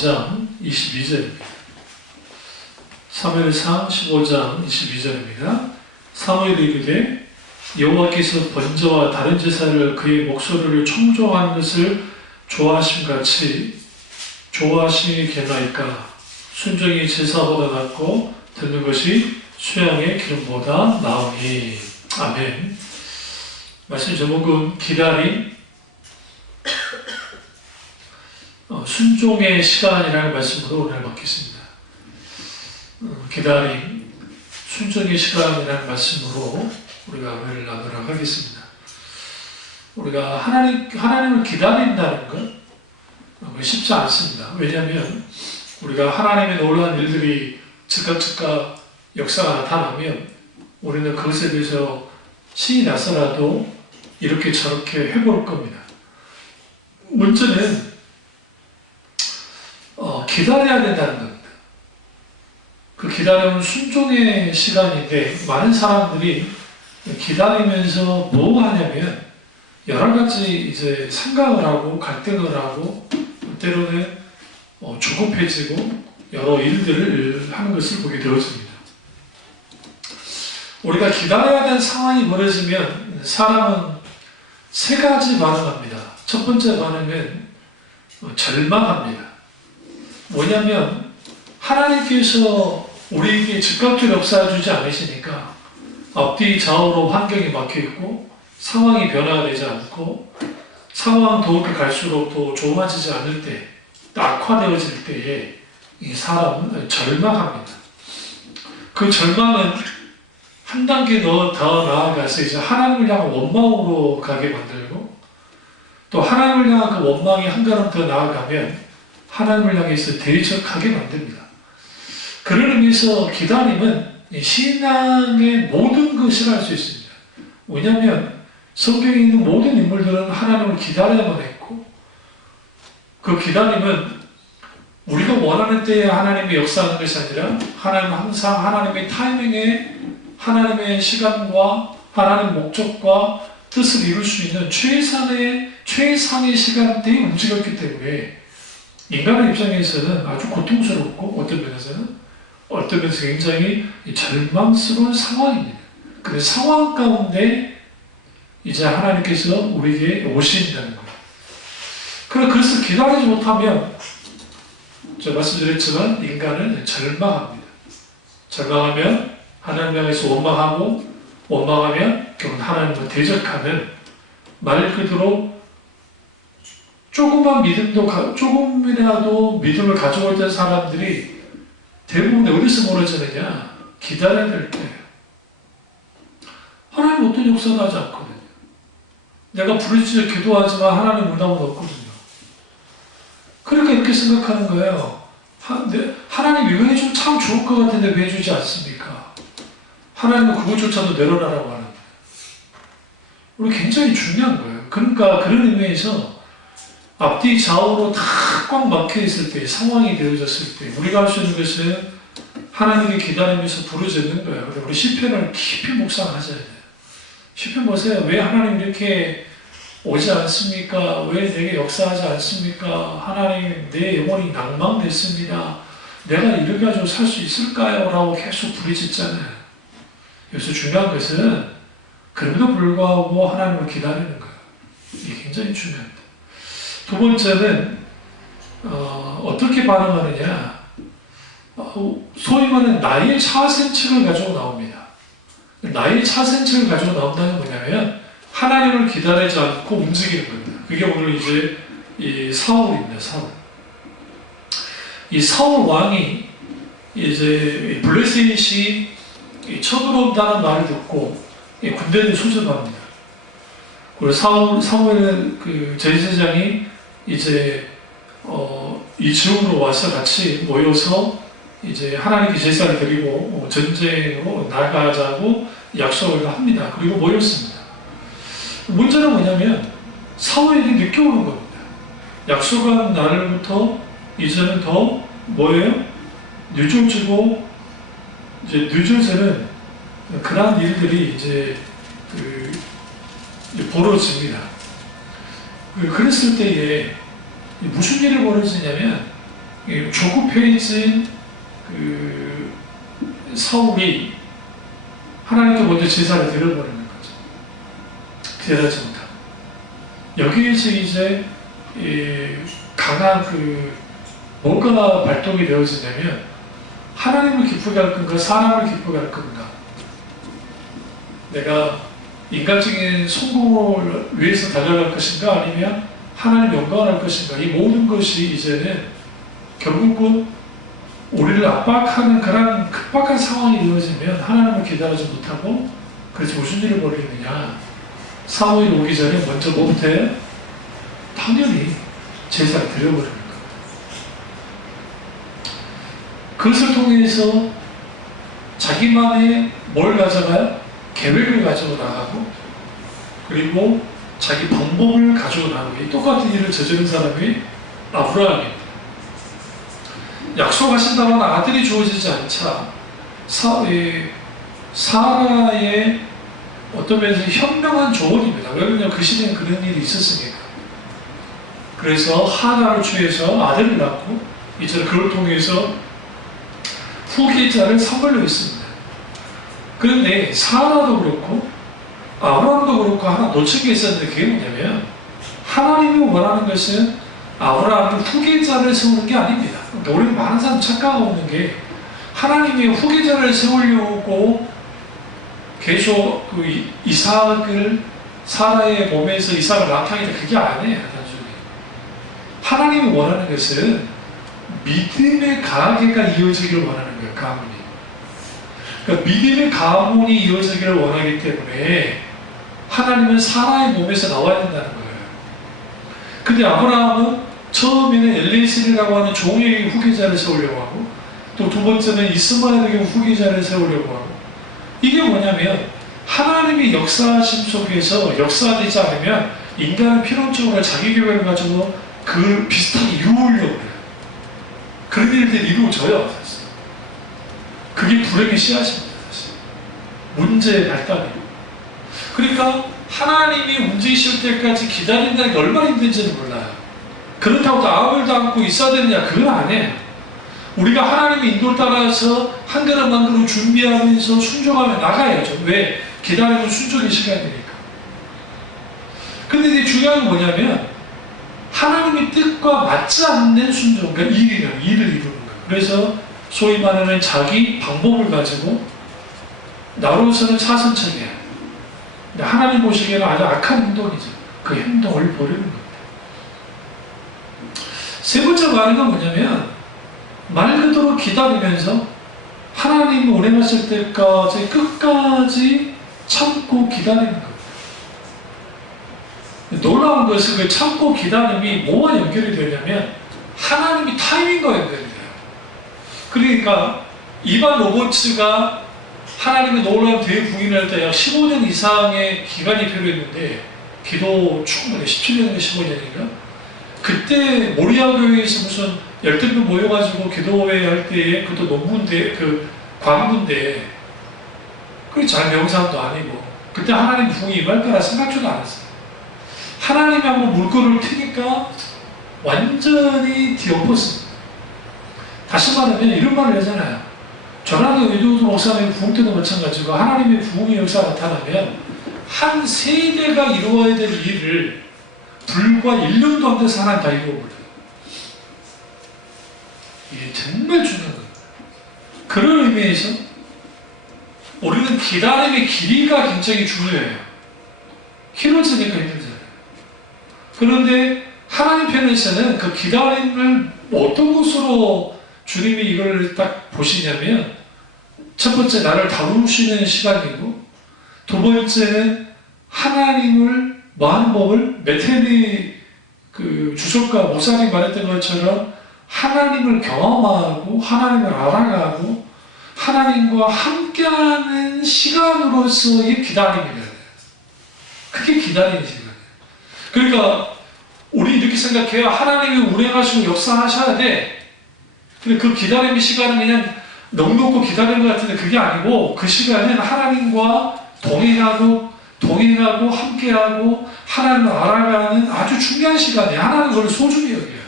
15장 22절입니다. 사무엘상 15장 22절입니다. 사무엘이 이르되 여호와께서 번제와 다른 제사를 그의 목소리를 청종하는 것을 좋아하심같이 좋아하시겠나이까. 순종이 제사보다 낫고 듣는 것이 수양의 기름보다 나으니. 아멘. 말씀 제목은 기다림, 순종의 시간이라는 말씀으로 오늘 받겠습니다. 기다림, 순종의 시간이라는 말씀으로 우리가 오늘 나누도록 하겠습니다. 우리가 하나님을 기다린다는 건 쉽지 않습니다. 왜냐하면 우리가 하나님의 놀라운 일들이 즉각 역사가 나타나면 우리는 그것에 대해서 신이 나서라도 이렇게 저렇게 해볼 겁니다. 문제는 기다려야 된다는 겁니다. 그 기다림은 순종의 시간인데 많은 사람들이 기다리면서 뭐 하냐면 여러 가지 이제 생각을 하고 갈등을 하고 때로는 조급해지고 여러 일들을 하는 것을 보게 되었습니다. 우리가 기다려야 되는 상황이 벌어지면 사람은 세 가지 반응합니다. 첫 번째 반응은 절망합니다. 뭐냐면 하나님께서 우리에게 즉각적으로 역사해주지 않으시니까 앞뒤 좌우로 환경이 막혀있고 상황이 변화되지 않고 상황 더욱이 갈수록 더 좋아지지 않을 때, 악화되어질 때에 이 사람은 절망합니다. 그 절망은 한 단계 더 나아가서 이제 하나님을 향한 원망으로 가게 만들고 또 하나님을 향한 그 원망이 한 걸음 더 나아가면 하나님을 향해서 대적하게 만듭니다. 그런 의미에서 기다림은 신앙의 모든 것을 할 수 있습니다. 왜냐하면 성경에 있는 모든 인물들은 하나님을 기다려야만 했고 그 기다림은 우리가 원하는 때에 하나님이 역사하는 것이 아니라 하나님은 항상 하나님의 타이밍에 하나님의 시간과 하나님의 목적과 뜻을 이룰 수 있는 최상의 시간대에 움직였기 때문에 인간의 입장에서는 아주 고통스럽고 어떤 면에서 굉장히 절망스러운 상황입니다. 그 상황 가운데 이제 하나님께서 우리에게 오신다는 거예요. 그래서 기다리지 못하면 제가 말씀드렸지만 인간은 절망합니다. 절망하면 하나님 향해서 원망하면 결국 하나님과 대적하는 말 그대로 조금이라도 믿음을 가지고 있던 사람들이 대부분 어디서 멀어지느냐? 기다려야 될 때예요. 하나님 어떤 역사도 하지 않거든요. 내가 부르짖어 기도하지만 하나님 응답은 없거든요. 그러니까 이렇게 생각하는 거예요. 하나님 이거 해주면 참 좋을 것 같은데 왜 해주지 않습니까? 하나님은 그것조차도 내려놔라고 하는 거예요. 우리 굉장히 중요한 거예요. 그러니까 그런 의미에서 앞뒤 좌우로 다 꽉 막혀있을 때, 상황이 되어졌을 때 우리가 할 수 있는 것은 하나님께 기다리면서 부르짖는 거예요. 우리 시편을 깊이 묵상하셔야 돼요. 시편 보세요. 왜 하나님 이렇게 오지 않습니까? 왜 내게 역사하지 않습니까? 하나님 내 영혼이 낭망됐습니다. 내가 이렇게 가지고 살 수 있을까요? 라고 계속 부르짖잖아요. 여기서 중요한 것은 그럼에도 불구하고 하나님을 기다리는 거예요. 이게 굉장히 중요합니다. 두 번째는 어떻게 반응하느냐? 소위 말하는 나의 차선책을 가지고 나옵니다. 나의 차선책을 가지고 나온다는 건 뭐냐면 하나님을 기다리지 않고 움직이는 겁니다. 그게 오늘 이제 이 사울입니다. 이 사울 왕이 이제 블레셋이 쳐들어온다는 말을 듣고 군대를 소집합니다. 그리고 사무엘 그 제사장이 이제 이 지역으로 와서 같이 모여서 이제 하나님께 제사를 드리고 전쟁으로 나가자고 약속을 합니다. 그리고 모였습니다. 문제는 뭐냐면 사무엘이 늦게 오는 겁니다. 약속한 날부터 이제는 더 뭐예요? 늦어지고 이제 늦어지는 그러한 일들이 이제 벌어집니다. 그랬을 때에 무슨 일이 벌어지냐면 조급해진 그 사울이 하나님께 먼저 제사를 드려버리는 거죠. 기다리지 못하고. 여기에서 이제 강한 뭐가 발동이 되어지냐면 하나님을 기쁘게 할 건가 사람을 기쁘게 할 건가. 내가 인간적인 성공을 위해서 달려갈 것인가 아니면 하나님 영광을 할 것인가. 이 모든 것이 이제는 결국은 우리를 압박하는 그런 급박한 상황이 되어지면 하나님을 기다리지 못하고 그래서 무슨 일을 벌이느냐. 사무엘이 오기 전에 먼저 뭐부터 해요? 당연히 제사를 드려버리는 거예요. 그것을 통해서 자기만의 뭘 가져가요? 계획을 가지고 나가고 그리고 자기 방법을 가지고 나가고 똑같은 일을 저지른 사람이 아브라함입니다. 약속하신다면 아들이 주어지지 않자 사라의 어떤 면에서 현명한 조언입니다. 왜냐하면 그 시대에 그런 일이 있었으니까. 그래서 하나를 취해서 아들을 낳고 이제 그걸 통해서 후계자를 선물로 했습니다. 그런데 사라도 그렇고 아브라함도 그렇고 하나 놓친 게 있었는데 그게 뭐냐면 하나님이 원하는 것은 아브라함이 후계자를 세우는 게 아닙니다. 그러니까 우리는 많은 사람 착각하고 있는 게 하나님이 후계자를 세우려고 계속 이삭을 사라의 몸에서 이삭을 낳게 하니까 그게 아니에요. 단순히 하나님이 원하는 것은 믿음의 가계가 이어지기를 원하는 거예요. 가문이. 그러니까 믿음의 가문이 이어지기를 원하기 때문에 하나님은 사라의 몸에서 나와야 된다는 거예요. 근데 아브라함은 처음에는 엘리에셀이라고 하는 종의 후계자를 세우려고 하고 또 두 번째는 이스마엘에게 후계자를 세우려고 하고 이게 뭐냐면 하나님의 역사심 속에서 역사되지 않으면 인간은 필연적으로 자기 계획을 가지고 그 비슷하게 이루려고 해요. 그런 일들이 이루어져요. 사실. 그게 불행의 씨앗입니다. 사실. 문제의 발단이에요. 그러니까 하나님이 움직이실 때까지 기다린다는 게 얼마나 힘든지는 몰라요. 그렇다고 아무일도 않고 있어야 되느냐? 그건 아니에요. 우리가 하나님의 인도를 따라서 한 걸음 한 걸음 준비하면서 순종하며 나가야죠. 왜? 기다리면 순종의 시간이니까. 근데 이제 중요한 건 뭐냐면 하나님의 뜻과 맞지 않는 순종, 그러니까 일을 이루는 거예요. 그래서 소위 말하는 자기 방법을 가지고 나로서는 차선책이에요. 근데 하나님 보시기에는 아주 악한 행동이죠. 그 행동을 버리는 겁니다. 세 번째 말은 뭐냐면 말 그대로 기다리면서 하나님이 운행하실 때까지 끝까지 참고 기다리는 겁니다. 놀라운 것은 그 참고 기다림이 뭐와 연결이 되냐면 하나님이 타이밍과 연결이 돼요. 그러니까 일반 로봇가 하나님의 놀라운 대부흥을 할 때 약 15년 이상의 기간이 필요했는데 기도 충분히 17년인가 15년인가 그때 모리아 교회에서 무슨 열댓명 모여가지고 기도회 할 때에 그것도 논문대 광문대 그게 잘 명상도 아니고 그때 하나님 부흥이 임할 거라 생각조도 안 했어요. 하나님이 한번 물꼬를 트니까 완전히 뒤엎었습니다. 다시 말하면 이런 말을 하잖아요. 전라도 외도도 목사님의 부흥 때도 마찬가지고 하나님의 부흥의 역사가 나타나면 한 세대가 이루어야 될 일을 불과 1년도 안 돼서 하나님 다 이루어버려요. 이게 정말 중요한 거예요. 그런 의미에서 우리는 기다림의 길이가 굉장히 중요해요. 길어지니까 힘들잖아요. 그런데 하나님 편에서는 그 기다림을 어떤 것으로 주님이 이걸 딱 보시냐면 첫 번째 나를 다루시는 시간이고 두 번째는 하나님을 많은 법을 메테리 주석가 목사님 말했던 것처럼 하나님을 경험하고 하나님을 알아가고 하나님과 함께하는 시간으로서의 기다림이래요. 그게 기다리는 시간이에요. 그러니까 우리 이렇게 생각해요. 하나님이 운행하시고 역사하셔야 돼. 근데 그 기다림의 시간은 그냥 넉넉고 기다리는 것 같은데 그게 아니고 그 시간은 하나님과 동행하고 함께하고 하나님을 알아가는 아주 중요한 시간이에요. 하나님 그걸 소중히 여겨요.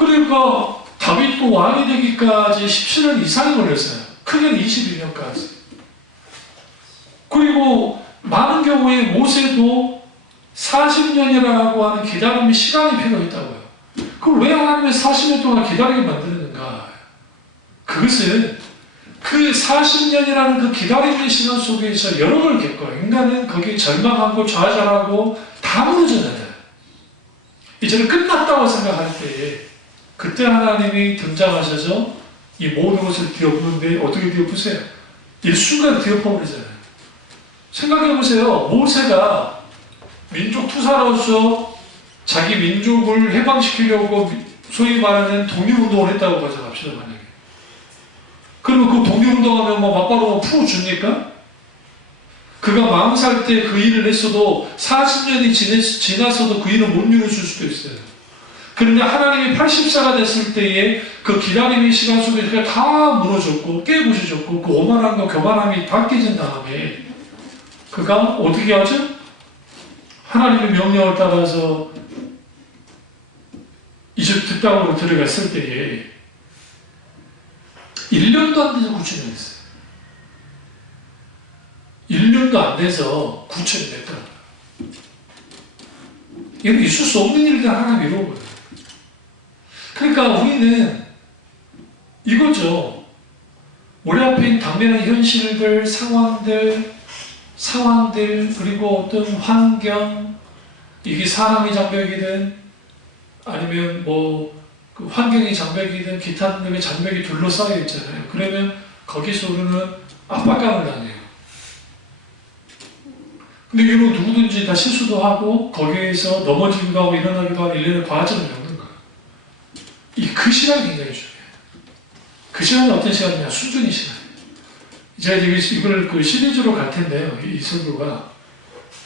그러니까 다윗도 왕이 되기까지 17년 이상이 걸렸어요. 크게는 21년까지. 그리고 많은 경우에 모세도 40년이라고 하는 기다림의 시간이 필요했다고요. 그럼 왜 하나님은 40년 동안 기다리게 만드는가? 그것은 그 40년이라는 그 기다림의 시간 속에서 여러 걸 겪어요. 인간은 거기에 절망하고 좌절하고 다 무너져요. 이제는 끝났다고 생각할 때에 그때 하나님이 등장하셔서 이 모든 것을 뒤엎는데 어떻게 뒤엎으세요? 일순간 뒤엎어버리잖아요. 생각해보세요. 모세가 민족 투사로서 자기 민족을 해방시키려고 소위 말하는 독립운동을 했다고 가정합시다. 만약에. 그러면 그 독립운동하면 뭐 맞바로 풀어줍니까? 그가 40살 때 그 일을 했어도 40년이 지났어도 그 일을 못 이루어줄 수도 있어요. 그런데 하나님이 80세가 됐을 때에 그 기다림의 시간 속에 그가 다 무너졌고 깨부셔졌고 그 오만함과 교만함이 다 깨진 다음에 그가 어떻게 하죠? 하나님의 명령을 따라서 이집트 땅으로 들어갔을 때에 1년도 안 돼서 구출을 했어요. 1년도 안 돼서 구출이 됐더라고요. 이건 있을 수 없는 일들 하나님 이루어 거예요. 그러니까 우리는 이거죠. 우리 앞에 있는 당면한 현실들, 상황들, 그리고 어떤 환경, 이게 사람의 장벽이든 아니면 그 환경의 장벽이든 기타 등등의 장벽이 둘러싸여 있잖아요. 그러면 거기서 우리는 압박감을 당해요. 근데 이건 누구든지 다 실수도 하고 거기에서 넘어지기도 하고 일어나기도 하는 일련의 과정을 겪는 거예요. 그 시간이 굉장히 중요해요. 그 시간은 어떤 시간이냐? 순전히 시간이에요. 제가 이걸 그 시리즈로 갈 텐데요. 이 설교가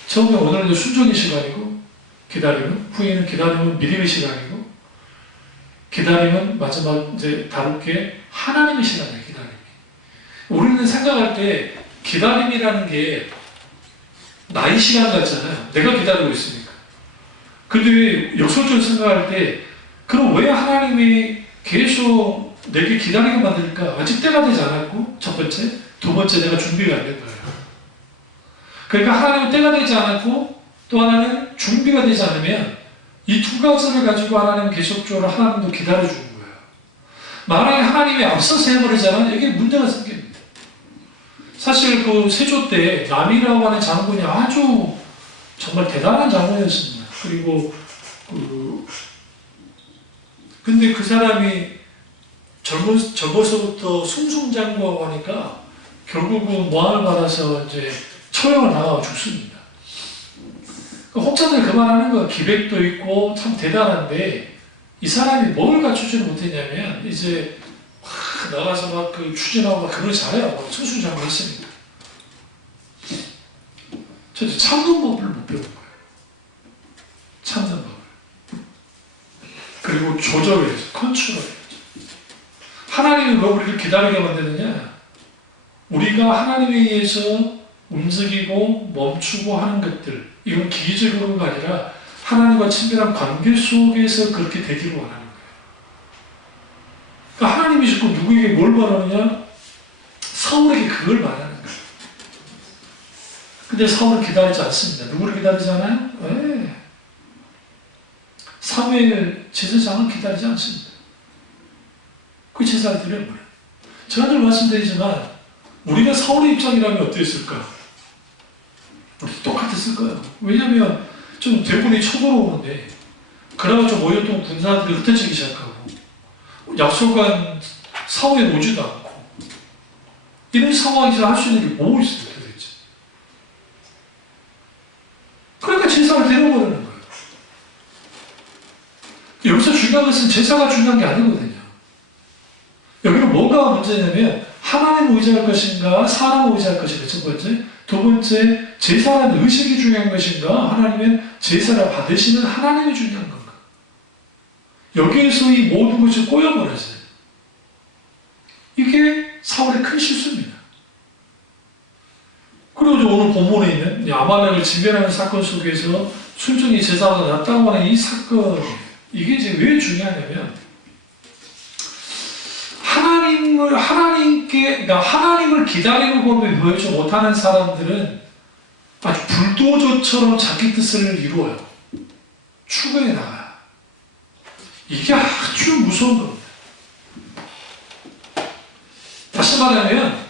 처음에 오늘은 순전히 시간이고 기다림은, 후에는 기다림은 믿음의 시간이고 기다림은 마지막 이제 다룰 게 하나님의 시간이에요. 기다림이. 우리는 생각할 때 기다림이라는 게 나의 시간 같잖아요. 내가 기다리고 있으니까. 근데 역설적으로 생각할 때 그럼 왜 하나님이 계속 내게 기다리게 만들까? 아직 때가 되지 않았고 첫 번째, 두 번째 내가 준비가 안 된 거예요. 그러니까 하나님은 때가 되지 않았고 또 하나는 준비가 되지 않으면 이 두 가지를 가지고 하나님은 계속적으로 하나님도 기다려주는 거예요. 만약에 하나님이 앞서서 해버리잖아요. 여기에 문제가 생깁니다. 사실 그 세조 때 남이라고 하는 장군이 아주 정말 대단한 장군이었습니다. 그리고 근데 그 사람이 젊어서부터 승승장구하고 하니까 결국은 모함을 받아서 이제 처형을 당하고 죽습니다. 혹자들 그만하는 거 기백도 있고 참 대단한데 이 사람이 뭘 갖추지를 못했냐면 이제 나가서 막 그 추진하고 막 그걸 잘해요. 승승장구 했습니다. 저 참는 법을 못 배운 거예요. 참는 법을. 그리고 조절해야죠. 컨트롤해야죠. 하나님이 왜 우리를 기다리게 만드느냐? 우리가 하나님에 의해서 움직이고 멈추고 하는 것들, 이건 기계적으로가 아니라 하나님과 친밀한 관계 속에서 그렇게 되기를 원하는 거예요. 그러니까 하나님이 자꾸 누구에게 뭘 말하느냐? 사울에게 그걸 말하는 거예요. 근데 사울은 기다리지 않습니다. 누구를 기다리지 않아요? 네. 사무엘 제사장은 기다리지 않습니다. 그 제사를 드려버려요. 제가 늘 말씀드리지만 우리가 사울의 입장이라면 어땠을까? 우리 똑같았을 거예요. 왜냐하면 좀 대군이 쳐들어오는데 그래가지고 모였던 군사들이 흩어지기 시작하고 약속한 사후에 오지도 않고 이런 상황에서 할 수 있는 게 뭐 있어요 도대체? 그러니까 제사를 데려버리는 거예요. 여기서 중요한 것은 제사가 중요한 게 아니거든요. 여기는 뭐가 문제냐면 하나님을 의지할 것인가 사람을 의지할 것인가 첫 번째, 두 번째 제사라는 의식이 중요한 것인가 하나님은 제사를 받으시는 하나님이 중요한 건가. 여기에서 이 모든 것이 꼬여버렸어요. 이게 사울의 큰 실수입니다. 그리고 오늘 본문에 있는 아말렉을 진멸하는 사건 속에서 순전히 제사가 났다고 하는 이 사건, 이게 이제 왜 중요하냐면 그러니까 하나님을 기다리는 법을 보여주지 못하는 사람들은 아주 불도저처럼 자기 뜻을 이루어요. 추구해 나가요. 이게 아주 무서운 겁니다. 다시 말하면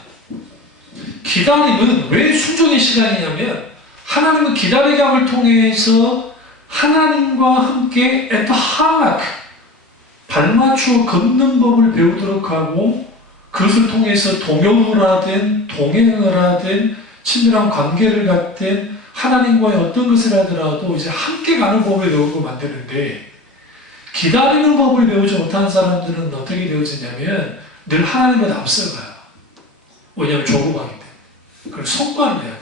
기다림은 왜 순종의 시간이냐면 하나님은 기다리게 함을 통해서 하나님과 함께 at heart 발맞추어 걷는 법을 배우도록 하고 그것을 통해서 동역을 하든 동행을 하든 친밀한 관계를 갖든 하나님과의 어떤 것을 하더라도 이제 함께 가는 법을 배우고 만드는데 기다리는 법을 배우지 못한 사람들은 어떻게 되어지냐면 늘 하나님보다 앞서가요. 왜냐하면 조급하기 때문에. 그걸 성과를 내야 돼.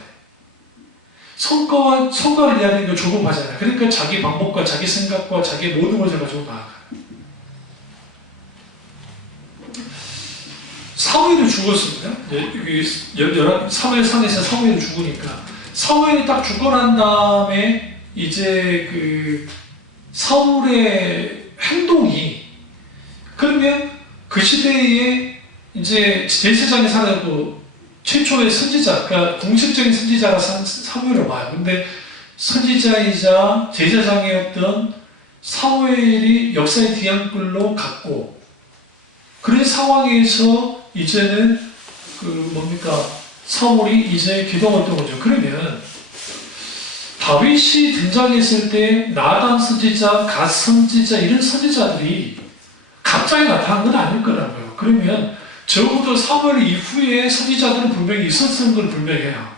성과를 내야 되니까 조급하잖아요. 그러니까 자기 방법과 자기 생각과 자기 모든 것을 가지고 나아가요. 사무엘이 죽었습니다. 사무엘 산에서 사무엘이 죽으니까 사무엘이 딱 죽고 난 다음에 이제 그 사울의 행동이 그러면 그 시대에 이제 제사장이 살아있고 최초의 선지자, 그러니까 공식적인 선지자가 사무엘을 와요. 근데 선지자이자 제사장이었던 사무엘이 역사의 뒤안길로 갔고 그런 상황에서 이제는 사울이 이제 기도했던 거죠. 그러면 다윗이 등장했을 때 나단 선지자, 갓 선지자 이런 선지자들이 갑자기 나타난 건 아닐 거라고요. 그러면 적어도 사무엘 이후에 선지자들은 분명히 있었던 걸 분명히 해요.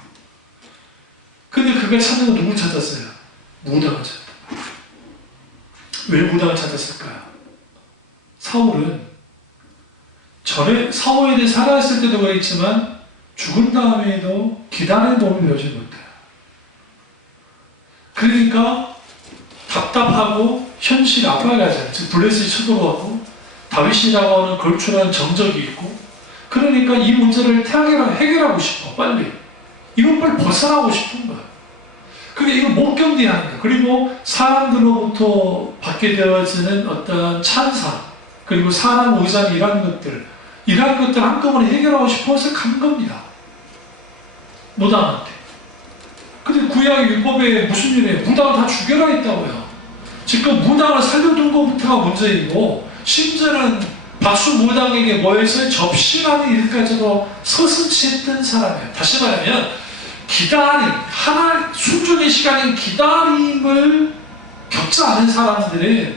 근데 그걸 찾는 건 누구 찾았어요? 무당을 찾았다. 왜 무당을 찾았을까요? 사울은 전에 사무엘이 살아있을 때도 그랬지만 죽은 다음에도 기다리는 법을 배우지 못해요. 그러니까 답답하고 현실 압박이 하잖아요. 즉 블레셋이 쳐들어가고 다윗이라고 하는 걸출한 정적이 있고 그러니까 이 문제를 해결하고 싶어. 빨리. 이건 빨리 벗어나고 싶은 거야. 근데 이거 못 견디하는 거야. 그리고 사람들로부터 받게 되어지는 어떤 찬사 그리고 사람 의장 이런 것들 한꺼번에 해결하고 싶어서 간 겁니다. 무당한테. 근데 구약 율법에 무슨 일이에요? 무당을 다 죽여라 했다고요. 지금 무당을 살려둔 것부터가 문제이고 심지어는 박수 무당에게 뭐해서 접신하는 일까지도 서슴지 했던 사람이에요. 다시 말하면 순종의 시간인 기다림을 겪지 않은 사람들은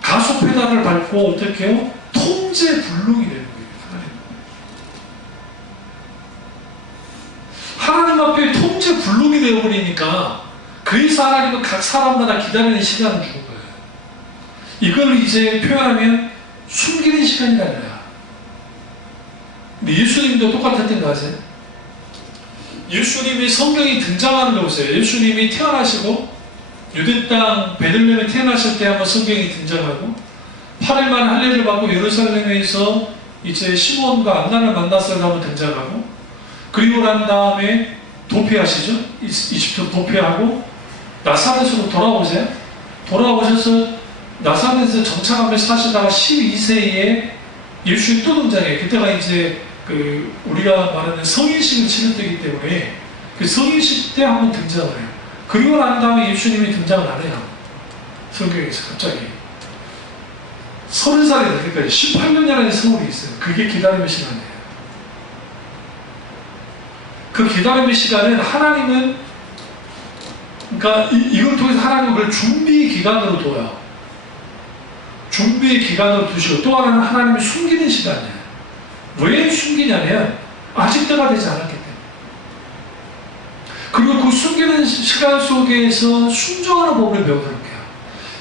가속 페달을 밟고 어떻게 해요? 통제불능이 되는 거예요. 하나님 앞에 통제불능이 되어버리니까 그래서 하나님은 각 사람마다 기다리는 시간을 주는 거예요. 이걸 이제 표현하면 숨기는 시간이라는 거야. 근데 예수님도 똑같았던 거 아세요? 예수님이 성경에 등장하는 거 보세요. 예수님이 태어나시고 유대 땅 베들레헴에 태어나실 때 한번 성경이 등장하고 8일 만에 할례를 받고 예루살렘에서 이제 시몬과 안나를 만나서 한번 등장하고 그리고 난 다음에 도피하시죠. 이집트 도피하고 나사렛으로 돌아오세요. 돌아오셔서 나사렛에서 정착하면서 사시다가 12세에 예수님이 또 등장해요. 그때가 이제 우리가 말하는 성인식을 치를 때이기 때문에 그 성인식 때 한번 등장을 해요. 그리고 난 다음에 예수님이 등장을 안 해요. 성경에서 갑자기 30살이 될 때까지 18년이라는 세월이 있어요. 그게 기다림의 시간이에요. 그 기다림의 시간은 하나님은 그러니까 이걸 통해서 하나님은 그걸 준비 기간으로 둬요. 준비의 기간으로 두시고 또 하나는 하나님이 숨기는 시간이에요. 왜 숨기냐면 아직 때가 되지 않았기 때문에. 그리고 그 숨기는 시간 속에서 순종하는 법을 배우도록 해요.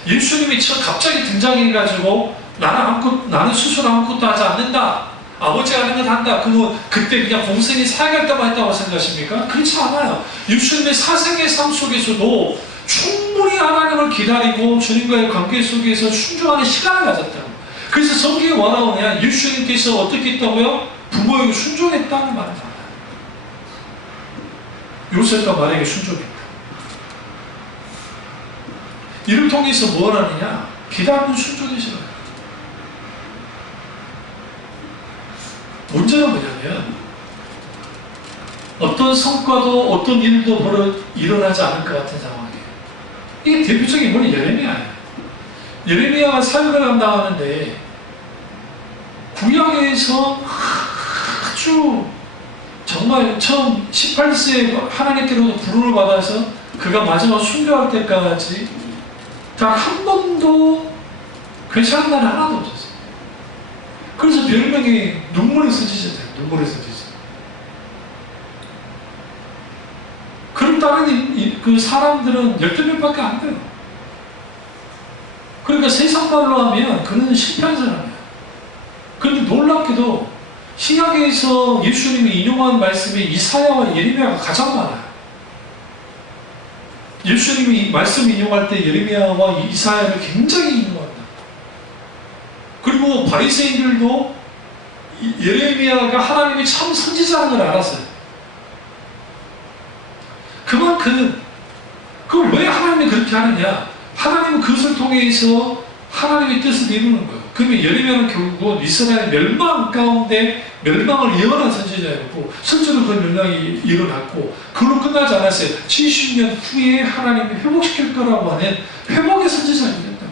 예수님이 갑자기 등장해가지고 나는 스스로 아무것도 하지 않는다. 아버지가 하는 건 한다. 그때 그냥 공생이 살아갈 때만 했다고 생각하십니까? 그렇지 않아요. 예수님의 사생의 삶 속에서도 충분히 하나님을 기다리고 주님과의 관계 속에서 순종하는 시간을 가졌다고. 그래서 성경에 뭐라 오냐? 예수님께서 어떻게 했다고요? 부모에게 순종했다는 말을 나와요. 요셉과 마리아에게 순종했다. 이를 통해서 뭘 하느냐? 기다리는 순종의 시간. 문제는 뭐냐면 어떤 성과도 어떤 일도 일어나지 않을 것 같은 상황이에요. 이게 대표적인 인물이 예레미야예요. 예레미야가 사역을 감당하는데 구약에서 아주 정말 처음 18세에 하나님께로부터 부름을 받아서 그가 마지막 순교할 때까지 단 한 번도 괜찮은 날이 하나도 없었어요. 그래서 별명이 눈물의 선지자잖아요. 눈물의 선지자. 그럼 다른 그 사람들은 12명밖에 안 돼요. 그러니까 세상 말로 하면 그는 실패한 사람이에요. 그런데 놀랍게도 신약에서 예수님이 인용한 말씀이 이사야와 예레미야가 가장 많아요. 예수님이 말씀 인용할 때 예레미야와 이사야를 굉장히 인용합니다. 그리고 바리새인들도 예레미야가 하나님이 참 선지자라는 걸 알았어요. 그만큼 그걸 왜 하나님이 그렇게 하느냐? 하나님은 그것을 통해서 하나님의 뜻을 이루는 거예요. 그러면 예레미야는 결국은 이스라엘 멸망 가운데 멸망을 예언한 선지자였고 실제로 그 멸망이 일어났고 그걸로 끝나지 않았어요. 70년 후에 하나님이 회복시킬 거라고 하는 회복의 선지자가 되겠다.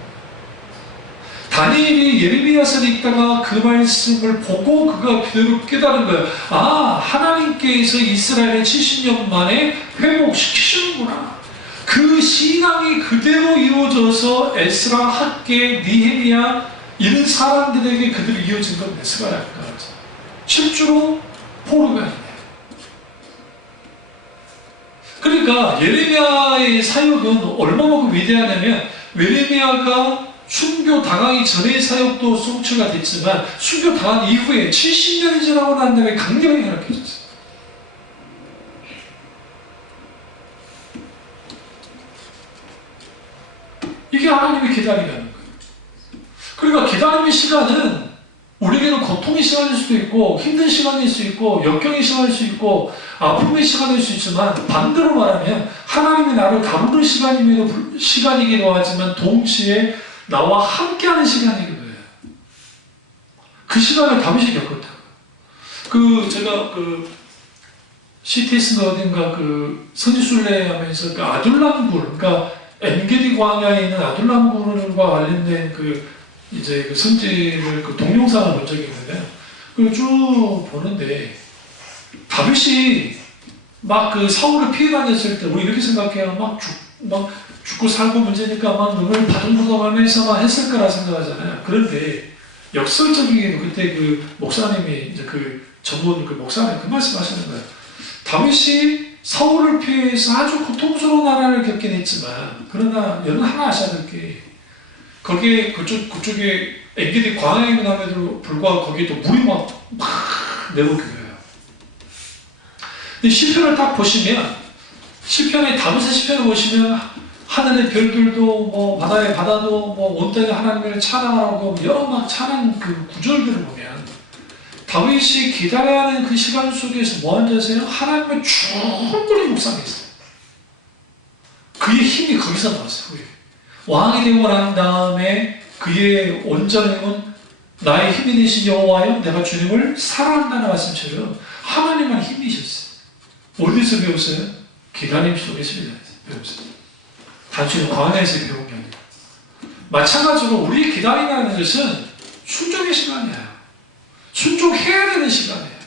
다니엘이 예레미야서를 읽다가 그 말씀을 보고 그가 그대로 깨달은 거예요. 아, 하나님께서 이스라엘을 70년 만에 회복시키시는구나. 그 신앙이 그대로 이루어져서 에스라, 학개, 니헤미야 이런 사람들에게 그들이 이어진 건 스가랴까지. 실제로 포로가 있네요. 그러니까 예레미야의 사역은 얼마만큼 위대하냐면 예레미야가 순교 당하기 전의 사역도 성취가 됐지만 순교 당한 이후에 70년이 지나고 난 다음에 강력하게 활약해졌어요. 이게 하나님의 기다림이라는 거예요. 그러니까 기다림의 시간은 우리에게는 고통의 시간일 수도 있고 힘든 시간일 수 있고 역경의 시간일 수 있고 아픔의 시간일 수 있지만 반대로 말하면 하나님이 나를 다루는 시간이기도 하지만 동시에 나와 함께하는 시간이기도 해요. 그 시간을 다윗이 겪었다. 제가 CTS인가 어딘가 선지순례 하면서 아둘람굴, 그러니까 엔게디 광야에 있는 아둘람굴과 관련된 이제 선지를 동영상을 본 적이 있는데요. 그걸 쭉 보는데 다윗이 막 사울을 피해 다녔을 때 우리 이렇게 생각해요. 막 죽고 살고 문제니까 막 눈을 바둥바둥하면서 막 했을 거라 생각하잖아요. 그런데 역설적이게도 그때 목사님이 이제 전문 목사님 그 말씀하시는 거예요. 다윗이 사울을 피해서 아주 고통스러운 나라를 겪긴 했지만 그러나 여러분 하나 아셔야 될 게 거기에 그쪽에 엔게디 광야에 남에도 불구하고 거기에 또 물이 막 내려오고요. 근데 시편을 딱 보시면 다윗의 시편을 보시면 하늘의 별들도 뭐 바다의 바다도 뭐 온 땅에 하나님을 찬양하라고 여러 막 찬양 구절들을 보면 다윗이 기다려야 하는 그 시간 속에서 뭐 앉아서요? 하나님을 충분히 묵상했어요. 그의 힘이 거기서 나왔어요. 왕이 되고 난 다음에 그의 온전함은 나의 힘이 되신 여호와여 내가 주님을 사랑한다는 말씀처럼 하나님만 힘이셨어요. 어디서 배웠어요? 기다림 속에서 배웠어요. 단순히 광야에서 배운 게 아니라 마찬가지로 우리 기다림이라는 것은 순종의 시간이에요. 순종해야 되는 시간이에요.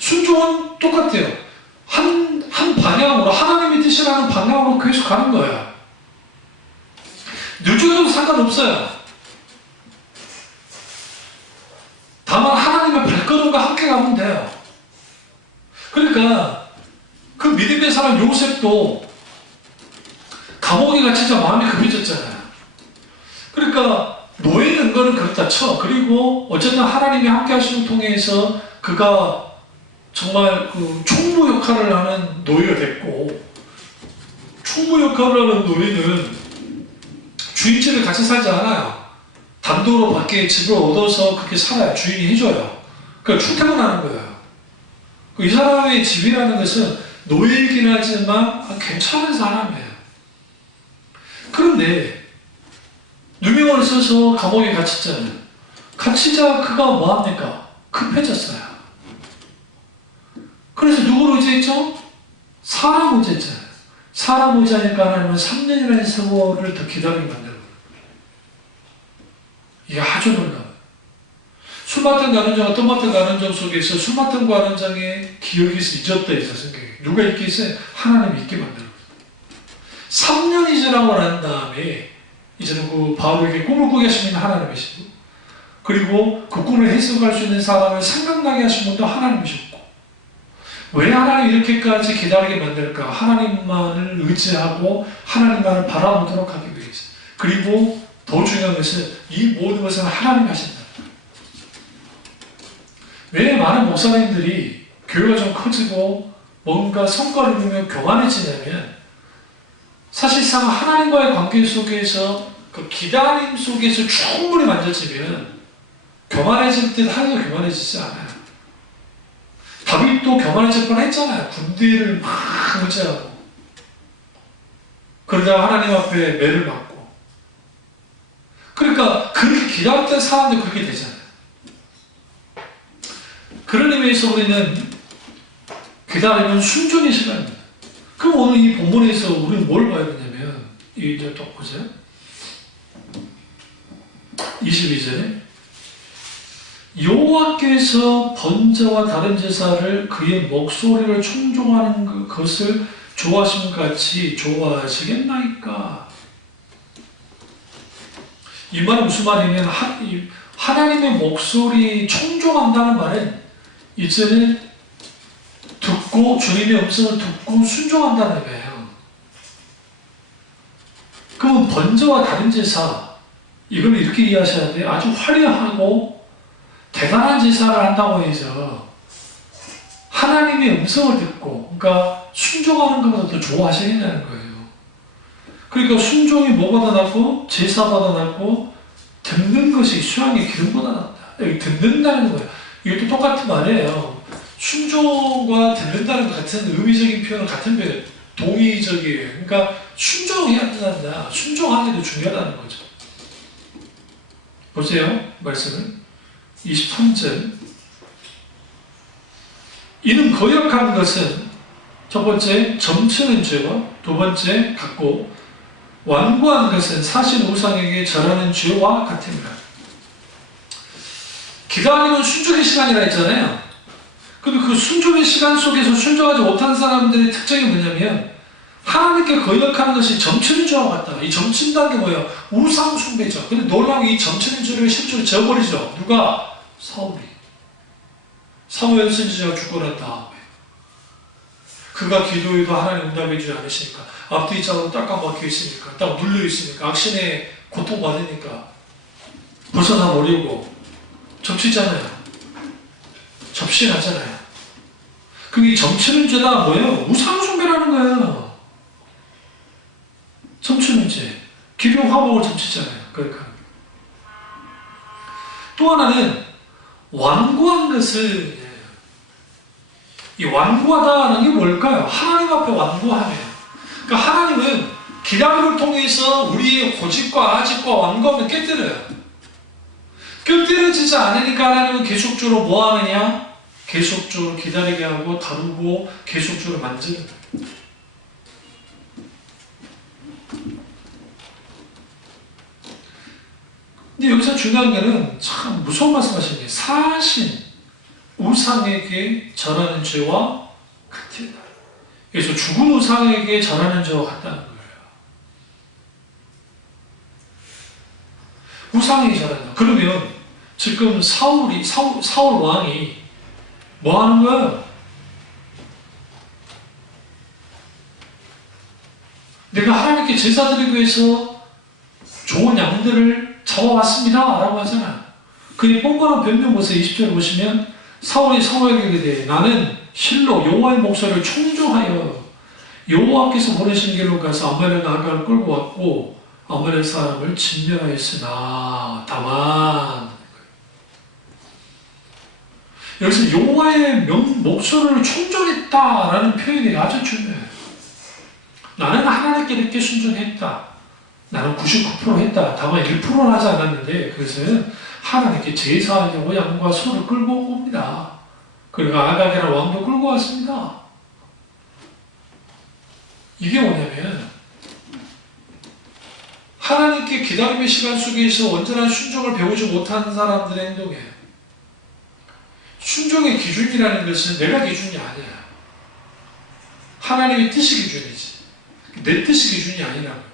순종은 똑같아요. 한 방향으로 하나님의 뜻이라는 방향으로 계속 가는 거예요. 늦어도 상관없어요. 다만 하나님의 발걸음과 함께 가면 돼요. 그러니까 그 믿음의 사람 요셉도 감옥에 갇히자 마음이 급해졌잖아요. 그러니까 노예는 거는 그렇다 쳐. 그리고 어쨌든 하나님이 함께 하심을 통해서 그가 정말 총무 역할을 하는 노예가 됐고 총무 역할을 하는 노예는 주인 집에 같이 살지 않아요. 단독으로 밖에 집을 얻어서 그렇게 살아요. 주인이 해줘요. 그러니까 출퇴근하는 거예요. 이 사람의 집이라는 것은 노예이긴 하지만 괜찮은 사람이에요. 그런데 누명을 써서 감옥에 갇혔잖아요. 갇히자 그가 뭐합니까? 급해졌어요. 그래서 누구를 의지했죠? 사람 의지했잖아요. 사람 의지하니까 하나님은 3년이라는 세월을 더 기다리게 만들어요. 이게 아주 놀라워요. 술 맡은 가는자가 또 맡은 가는자 속에서 술 맡은 가는자의 기억에서 잊었다 해서 성경에 누가 있게 있어요? 하나님이 있게 만들어요. 3년이 지나고 난 다음에 이제는 그 바울에게 꿈을 꾸게 하시는 하나님이시고, 그리고 그 꿈을 해석할 수 있는 사람을 생각나게 하신 분도 하나님이셨고, 왜 하나님 이렇게까지 기다리게 만들까? 하나님만을 의지하고 하나님만을 바라보도록 하기 위해서. 그리고 더 중요한 것은 이 모든 것은 하나님이 하신다. 왜 많은 목사님들이 교회가 좀 커지고 뭔가 성과를 이루며 교만해지냐면, 사실상 하나님과의 관계 속에서 그 기다림 속에서 충분히 만져지면 교만해질 때 하나도 교만해지지 않아요. 다윗도 교만해질 뻔했잖아요. 군대를 막 의지하고 그러다가 하나님 앞에 매를 맞고. 그러니까 그렇게 기다렸던 사람도 그렇게 되잖아요. 그런 의미에서 우리는 기다리면 순종의 시간입니다. 그럼 오늘 이 본문에서 우리는 뭘 봐야 되냐면, 이제 또 보세요. 22절에 여호와께서 번제와 다른 제사를 그의 목소리를 충족하는 것을 좋아하심 같이 좋아하시겠나이까? 이 말은 무슨 말이냐면, 하나님의 목소리 충족한다는 말은 이제는 듣고 주님의 음성을 듣고 순종한다는 거예요. 그러면 번제와 다른 제사, 이걸 이렇게 이해하셔야 돼요. 아주 화려하고 대단한 제사를 한다고 해서 하나님의 음성을 듣고, 그러니까 순종하는 것보다 더 좋아하시겠냐는 거예요. 그러니까 순종이 뭐보다 낫고 제사보다 낫고 듣는 것이 수양의 기름보다 낫다. 여기 듣는다는 거예요. 이것도 똑같은 말이에요. 순종과 듣는다는 것 같은 의미적인 표현은 같은 표현, 동의적이에요. 그러니까 순종해야 한다. 순종하는 게 중요하다는 거죠. 보세요. 말씀을 23절. 이는 거역한 것은 첫 번째 점치는 죄와 두 번째 갖고 완고한 것은 사실 우상에게 절하는 죄와 같습니다. 기다리는 순종의 시간이라 했잖아요. 근데 그 순종의 시간 속에서 순종하지 못한 사람들의 특징이 뭐냐면, 하나님께 거역하는 것이 점치는 죄와 같다. 이 점친다는 게 뭐예요? 우상 숭배죠. 근데 놀라운 게 이 점치는 죄를 실제로 저버리죠. 누가? 사울이. 사무엘 선지자가 죽고 난 다음에 그가 기도해도 하나님 응답해 주지 않으시니까, 앞뒤 자로 딱 막혀 있으니까, 딱 물려 있으니까, 악신의 고통받으니까 벗어나 버리고 접치잖아요. 접신하잖아요. 그게 점치는 죄다 뭐예요? 우상숭배라는 거예요. 점치는 죄. 기름 화목을 점치잖아요. 그러니까. 또 하나는 완고한 것을, 이 완고하다는 게 뭘까요? 하나님 앞에 완고하면. 그러니까 하나님은 기다림을 통해서 우리의 고집과 아집과 완고함을 깨뜨려요. 깨뜨려지지 않으니까 하나님은 계속적으로 뭐 하느냐? 계속적으로 기다리게 하고 다루고 계속적으로 만지는 거예요. 근데 여기서 중요한 거는 참 무서운 말씀 하시는 게, 사신 우상에게 절하는 죄와 같다. 그래서 죽은 우상에게 절하는 죄와 같다는 거예요. 우상에게 절한다. 그러면 지금 사울 왕이 뭐 하는 거예요? 내가 하나님께 제사 드리기 위해서 좋은 양들을 잡아왔습니다 라고 하잖아요. 그의 뻔뻔한 변명 보세요. 20절 보시면 사울이 사무엘에게 이르되 나는 실로 여호와의 목소리를 청종하여 여호와께서 보내신 길로 가서 아말렉 아가를 끌고 왔고 아말렉 사람을 진멸하였으나 다만, 여기서 여호와의 목소리를 청종했다라는 표현이 아주 중요해요. 나는 하나님께 이렇게 순종했다. 나는 99% 했다. 다만 1%는 하지 않았는데, 그것은 하나님께 제사하려고 양과 소를 끌고 온 겁니다. 그리고 아가게라 왕도 끌고 왔습니다. 이게 뭐냐면 하나님께 기다림의 시간 속에서 온전한 순종을 배우지 못하는 사람들의 행동이에요. 순종의 기준이라는 것은 내가 기준이 아니야. 하나님의 뜻이 기준이지. 내 뜻이 기준이 아니라고요.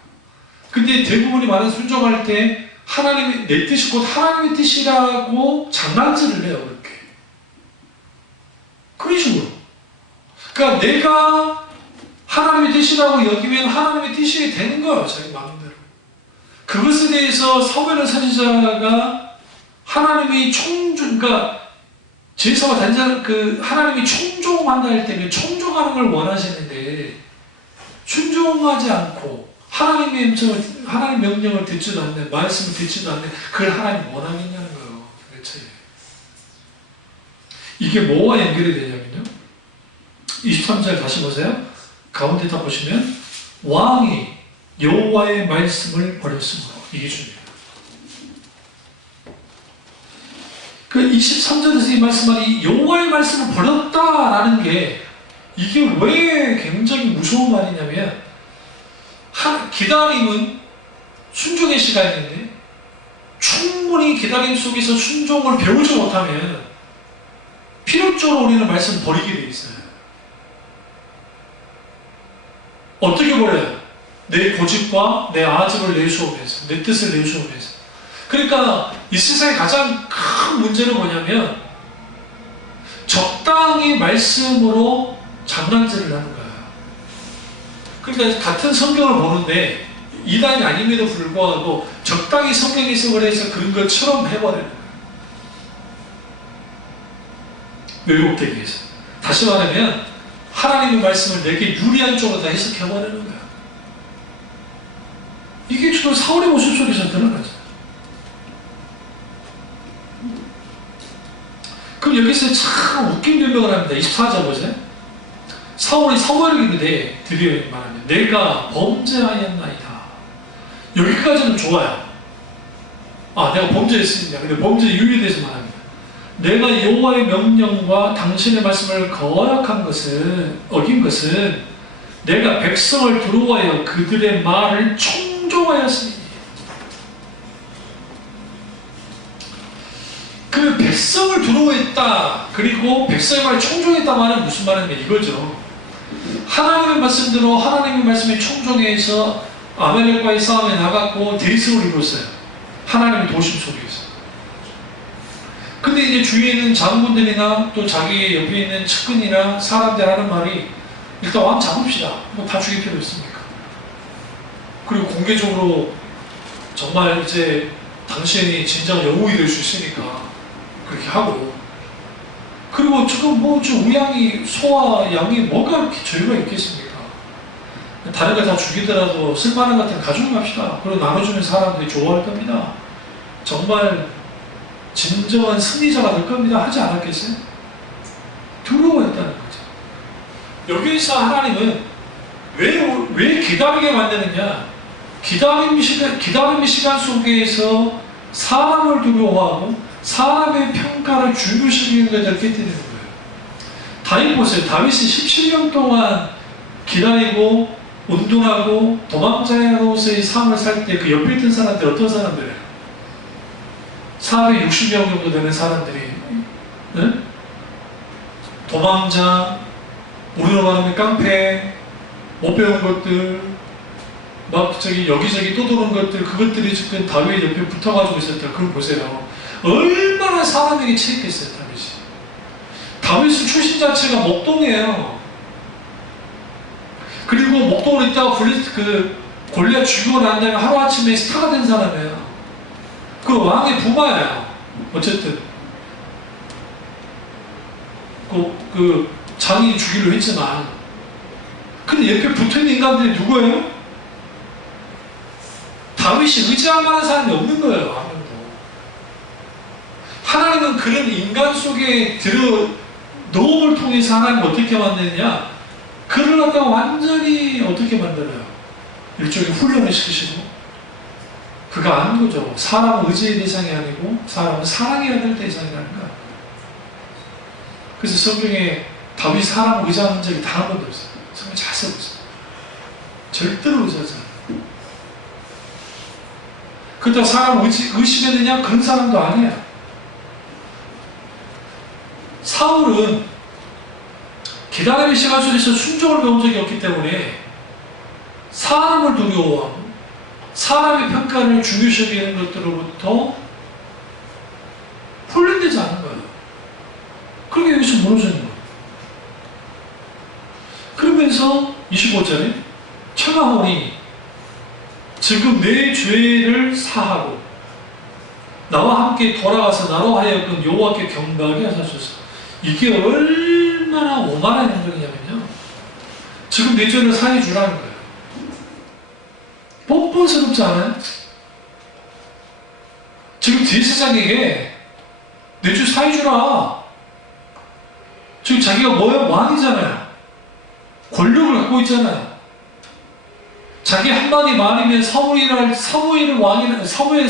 근데 대부분이 많은 순종할 때 하나님의 내 뜻이 곧 하나님의 뜻이라고 장난질을 해요. 그렇게. 그런 식으로. 그러니까 내가 하나님의 뜻이라고 여기면 하나님의 뜻이 되는 거예요. 자기 마음대로. 그것에 대해서 사무엘 선지자가 하나님이 그러니까 제사와 단장 하나님이 총종한다 할 때는 총종하는 걸 원하시는데 순종하지 않고 하나님 명령을 듣지도 않는 말씀을 듣지도 않는 그걸 하나님 원하겠냐는 거예요. 도대체 이게 뭐와 연결이 되냐면요. 23절 다시 보세요. 가운데 다 보시면 왕이 여호와의 말씀을 버렸으므로 이게 중요해요. 그 23절에서 이 말씀하니 여호와의 말씀을 버렸다라는 게 이게 왜 굉장히 무서운 말이냐면 기다림은 순종의 시간인데 충분히 기다림 속에서 순종을 배우지 못하면 필요적으로 우리는 말씀을 버리게 돼 있어요. 어떻게 버려요? 내 고집과 내 아집을 내세우면서 내 뜻을 내세우면서. 그러니까 이 세상의 가장 큰 문제는 뭐냐면 적당히 말씀으로 장난질을 하는 거예요. 그러니까 같은 성경을 보는데 이단이 아님에도 불구하고 적당히 성경 해석을 해서 그런 것처럼 해버리는 거예요. 왜곡되기 위해서. 다시 말하면 하나님의 말씀을 내게 유리한 쪽으로 다 해석해버리는 거예요. 이게 주로 사울의 모습 속에서 드러나죠. 그럼 여기서 참 웃긴 변명을 합니다. 24절 보세요. 사울이 사무엘에게 이르되 드디어 말하면 내가 범죄하였나이다. 여기까지는 좋아요. 내가 범죄했습니다. 근데 범죄 이유에 대해서 말합니다. 내가 여호와의 명령과 당신의 말씀을 거역한 것은 어긴 것은 내가 백성을 두려워하여 그들의 말을 청종하였으니. 그 백성을 두려워했다. 그리고 백성의 말을 청종했다 말은 무슨 말이냐 이거죠. 하나님의 말씀대로 하나님의 말씀에 청종해서 아말렉과의 싸움에 나갔고 대승을 이뤘어요. 하나님의 도심 속에서. 근데 이제 주위에 있는 장군들이나 또 자기 옆에 있는 측근이나 사람들 하는 말이 일단 왕 잡읍시다. 뭐 다 죽일 필요 있습니까? 그리고 공개적으로 정말 이제 당신이 진정 영웅이 될 수 있으니까 그렇게 하고. 그리고 지금 뭐 우양이 소와 양이 뭐가 이렇게 저희가 있겠습니까? 다른 거 다 죽이더라도 쓸만한 것 같은 가져갑시다. 그리고 나눠주면 사람들이 좋아할 겁니다. 정말 진정한 승리자가 될 겁니다. 하지 않았겠어요? 두려워했다는 거죠. 여기서 하나님은 왜 기다리게 만드느냐? 기다림의 시간 속에서 사람을 두려워하고 사람의 평가를 중요시키는 것을 깨뜨리는 거예요. 다윗 보세요. 다윗이 17년 동안 기다리고 운동하고 도망자로서의 삶을 살 때 그 옆에 있던 사람들 어떤 사람들이에요? 460명 정도 되는 사람들이 네? 도망자, 우리로 말하면 깡패, 못 배운 것들, 막 여기저기 떠도는 것들, 그것들이 지금 다윗 옆에 붙어가지고 있었다. 그걸 보세요. 얼마나 사람에게 취했겠어요, 다윗이. 다윗의 출신 자체가 목동이에요. 그리고 목동으로 있다가 골리앗 죽이고 난 다음에 하루아침에 스타가 된 사람이에요. 그 왕의 부마예요. 어쨌든 그 장인이 죽이려 했지만 근데 옆에 붙어있는 인간들이 누구예요? 다윗이 의지할 만한 사람이 없는 거예요. 아무도. 하나님은 그런 인간 속에 넣음을 통해서 하나님 어떻게 만드느냐? 그를 갖다가 완전히 어떻게 만들어요? 일종의 훈련을 시키시고 그가 아는 거죠. 사람은 의지의 대상이 아니고 사람은 사랑해야 될 대상이라는 거야. 그래서 성경에 다윗 사람 의지하는 적이 단 한 번도 없어요. 성경 잘 써보세요. 절대로 의지하지 않아요. 그렇다고 사람 의심했느냐? 그런 사람도 아니에요. 사울은 기다림의 시간 속에서 순종을 배운 적이 없기 때문에 사람을 두려워하고 사람의 평가를 중요시 여기는 것들로부터 훈련되지 않은 거예요. 그러게 여기서 무너지는 거예요. 그러면서 25절에 청하오니 지금 내 죄를 사하고 나와 함께 돌아가서 나로 하여금 여호와께 경배하게 하소서. 이게 얼마나 오만한 행동이냐면요, 지금 내 죄를 사해 주라는 거예요. 뻔뻔스럽지 않아요? 지금 제사장에게 내 죄 사해 주라. 지금 자기가 뭐예요? 왕이잖아요. 권력을 갖고 있잖아요. 자기 한마디 말이면 사무엘을 왕이나 사무엘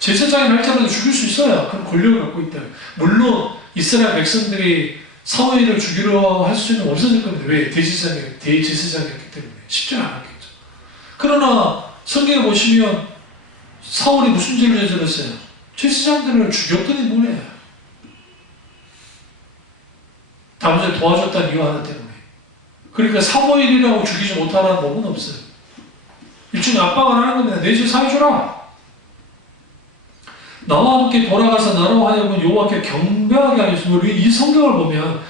제사장이 할지라도 죽일 수 있어요. 그런 권력을 갖고 있다. 물론 이스라엘 백성들이 사무엘을 죽이려 할 수는 없었을 겁니다. 왜? 대제사장이었기 때문에 쉽지 않았겠죠. 그러나 성경에 보시면 사울이 무슨 죄를 저질렀어요? 제사장들을 죽였더니 뭐래? 다윗을 도와줬다는 이유 하나 때문에. 그러니까 사무엘이라고 죽이지 못하라는 법은 없어요. 일종의 압박을 하는 겁니다. 내 죄 사해줘라. 나와 함께 돌아가서 나로 하여금 여호와께 경배하게 하겠습니다. 우리 이 성경을 보면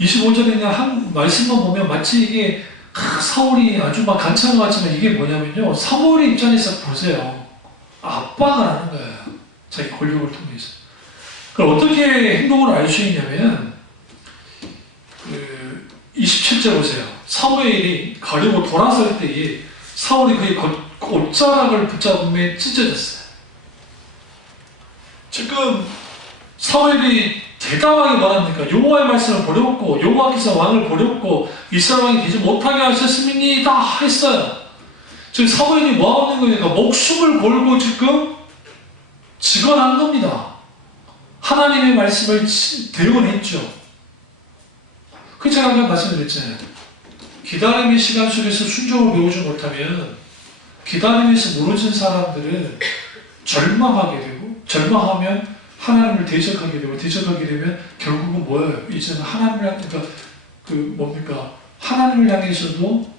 25절에 있는 한 말씀만 보면 마치 이게 사울이 아주 막 간창 같지만 이게 뭐냐면요, 사무엘의 입장에서 보세요. 압박을 하는 거예요. 자기 권력을 통해서. 그럼 어떻게 행동을 알 수 있냐면 27절 보세요. 사무엘이 가려고 돌아설 때에 사울이 그의 옷자락을 붙잡음에 찢어졌어요. 지금 사무엘이 대담하게 말합니까? 여호와의 말씀을 버렸고 여호와께서 왕을 버렸고 이스라엘 왕이 되지 못하게 하셨습니다 했어요. 지금 사무엘이 뭐하는 거니까 목숨을 걸고 지금 직언한 겁니다. 하나님의 말씀을 대언했죠. 그 제가 아까 말씀드렸잖아요. 기다림의 시간 속에서 순종을 배우지 못하면 기다림에서 무너진 사람들은 절망하게 되고, 절망하면 하나님을 대적하게 되고, 대적하게 되면 결국은 뭐예요? 이제는 하나님을, 그러니까 하나님을 향해서도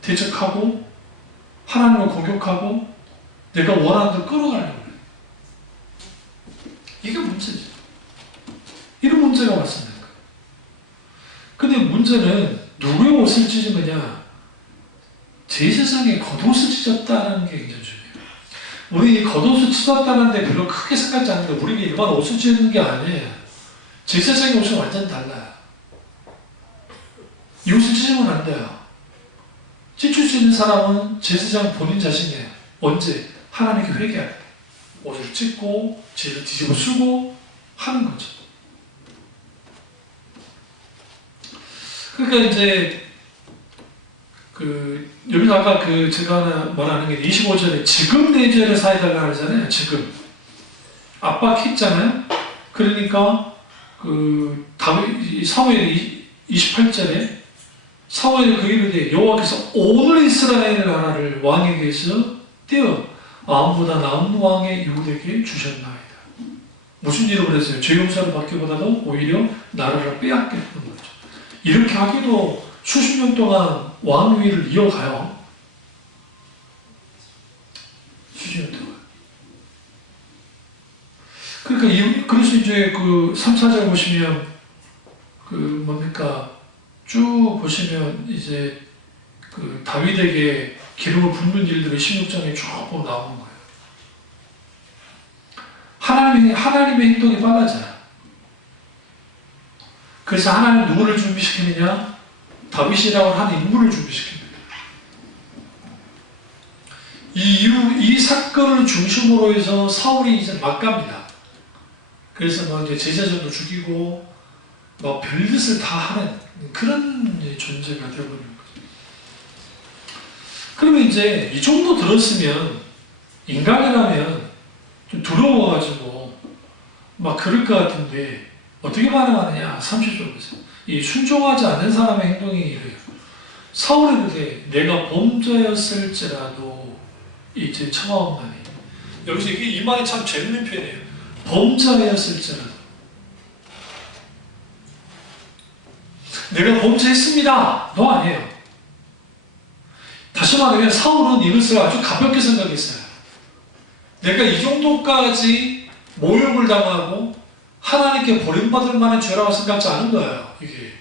대적하고 하나님을 공격하고 내가 원하는 대로 끌어가려고 해요. 이게 문제죠. 이런 문제가 왔습니다. 근데 문제는 누구의 옷을 찢으느냐? 제사장의 겉옷을 찢었다는 게 굉장히 중요해요. 우리 이 겉옷을 찢었다는데 별로 크게 생각지 않는데 우리가 일반 옷을 찢는 게 아니에요. 제사장의 옷은 완전 달라요. 이 옷을 찢으면 안 돼요. 찢을 수 있는 사람은 제사장 본인 자신이에요. 언제? 하나님께 회개할 때. 옷을 찢고 죄를 뒤집어 쓰고 하는 거죠. 그러니까 이제 여기서 아까 제가 하나 말하는 게 25절에 지금 내 죄를 사해달라 하잖아요. 지금 압박했잖아요. 그러니까 사무엘이 28절에 사무엘이 그 이르되 여호와께서 오늘 이스라엘 나라를 왕에게서 떼어 마음보다 나은 왕의 유대에게 주셨나이다. 무슨 일을 그랬어요? 죄 용서를 받기보다도 오히려 나라를 빼앗겠다는 거죠. 이렇게 하기도 수십 년 동안 왕위를 이어가요. 수십 년 동안. 그러니까 그래서 이제 3, 4절 보시면 쭉 보시면 이제 다윗에게 기름을 붓는 일들이 16장에 쭉 나오는 거예요. 하나님의 행동이 빨라져요. 그래서 하나님은 누구를 준비시키느냐? 다윗이라고 하는 인물을 준비시킵니다. 이 사건을 중심으로 해서 사울이 이제 막 갑니다. 그래서 이제 제사장도 죽이고 별짓을 다 하는 그런 존재가 되어버리는 거죠. 그러면 이제 이 정도 들었으면 인간이라면 좀 두려워가지고 막 그럴 것 같은데 어떻게 반응하느냐? 30절 보세요. 이 순종하지 않는 사람의 행동이 이래요. 사울이 그때 내가 범죄였을지라도 이제 청하옵나니. 여기서 이 말이 참 재밌는 표현이에요. 범죄였을지라도. 내가 범죄했습니다. 너 아니에요. 다시 말하면 사울은 이것을 아주 가볍게 생각했어요. 내가 이 정도까지 모욕을 당하고 하나님께 버림받을 만한 죄라고 생각하지 않은 거예요. 이게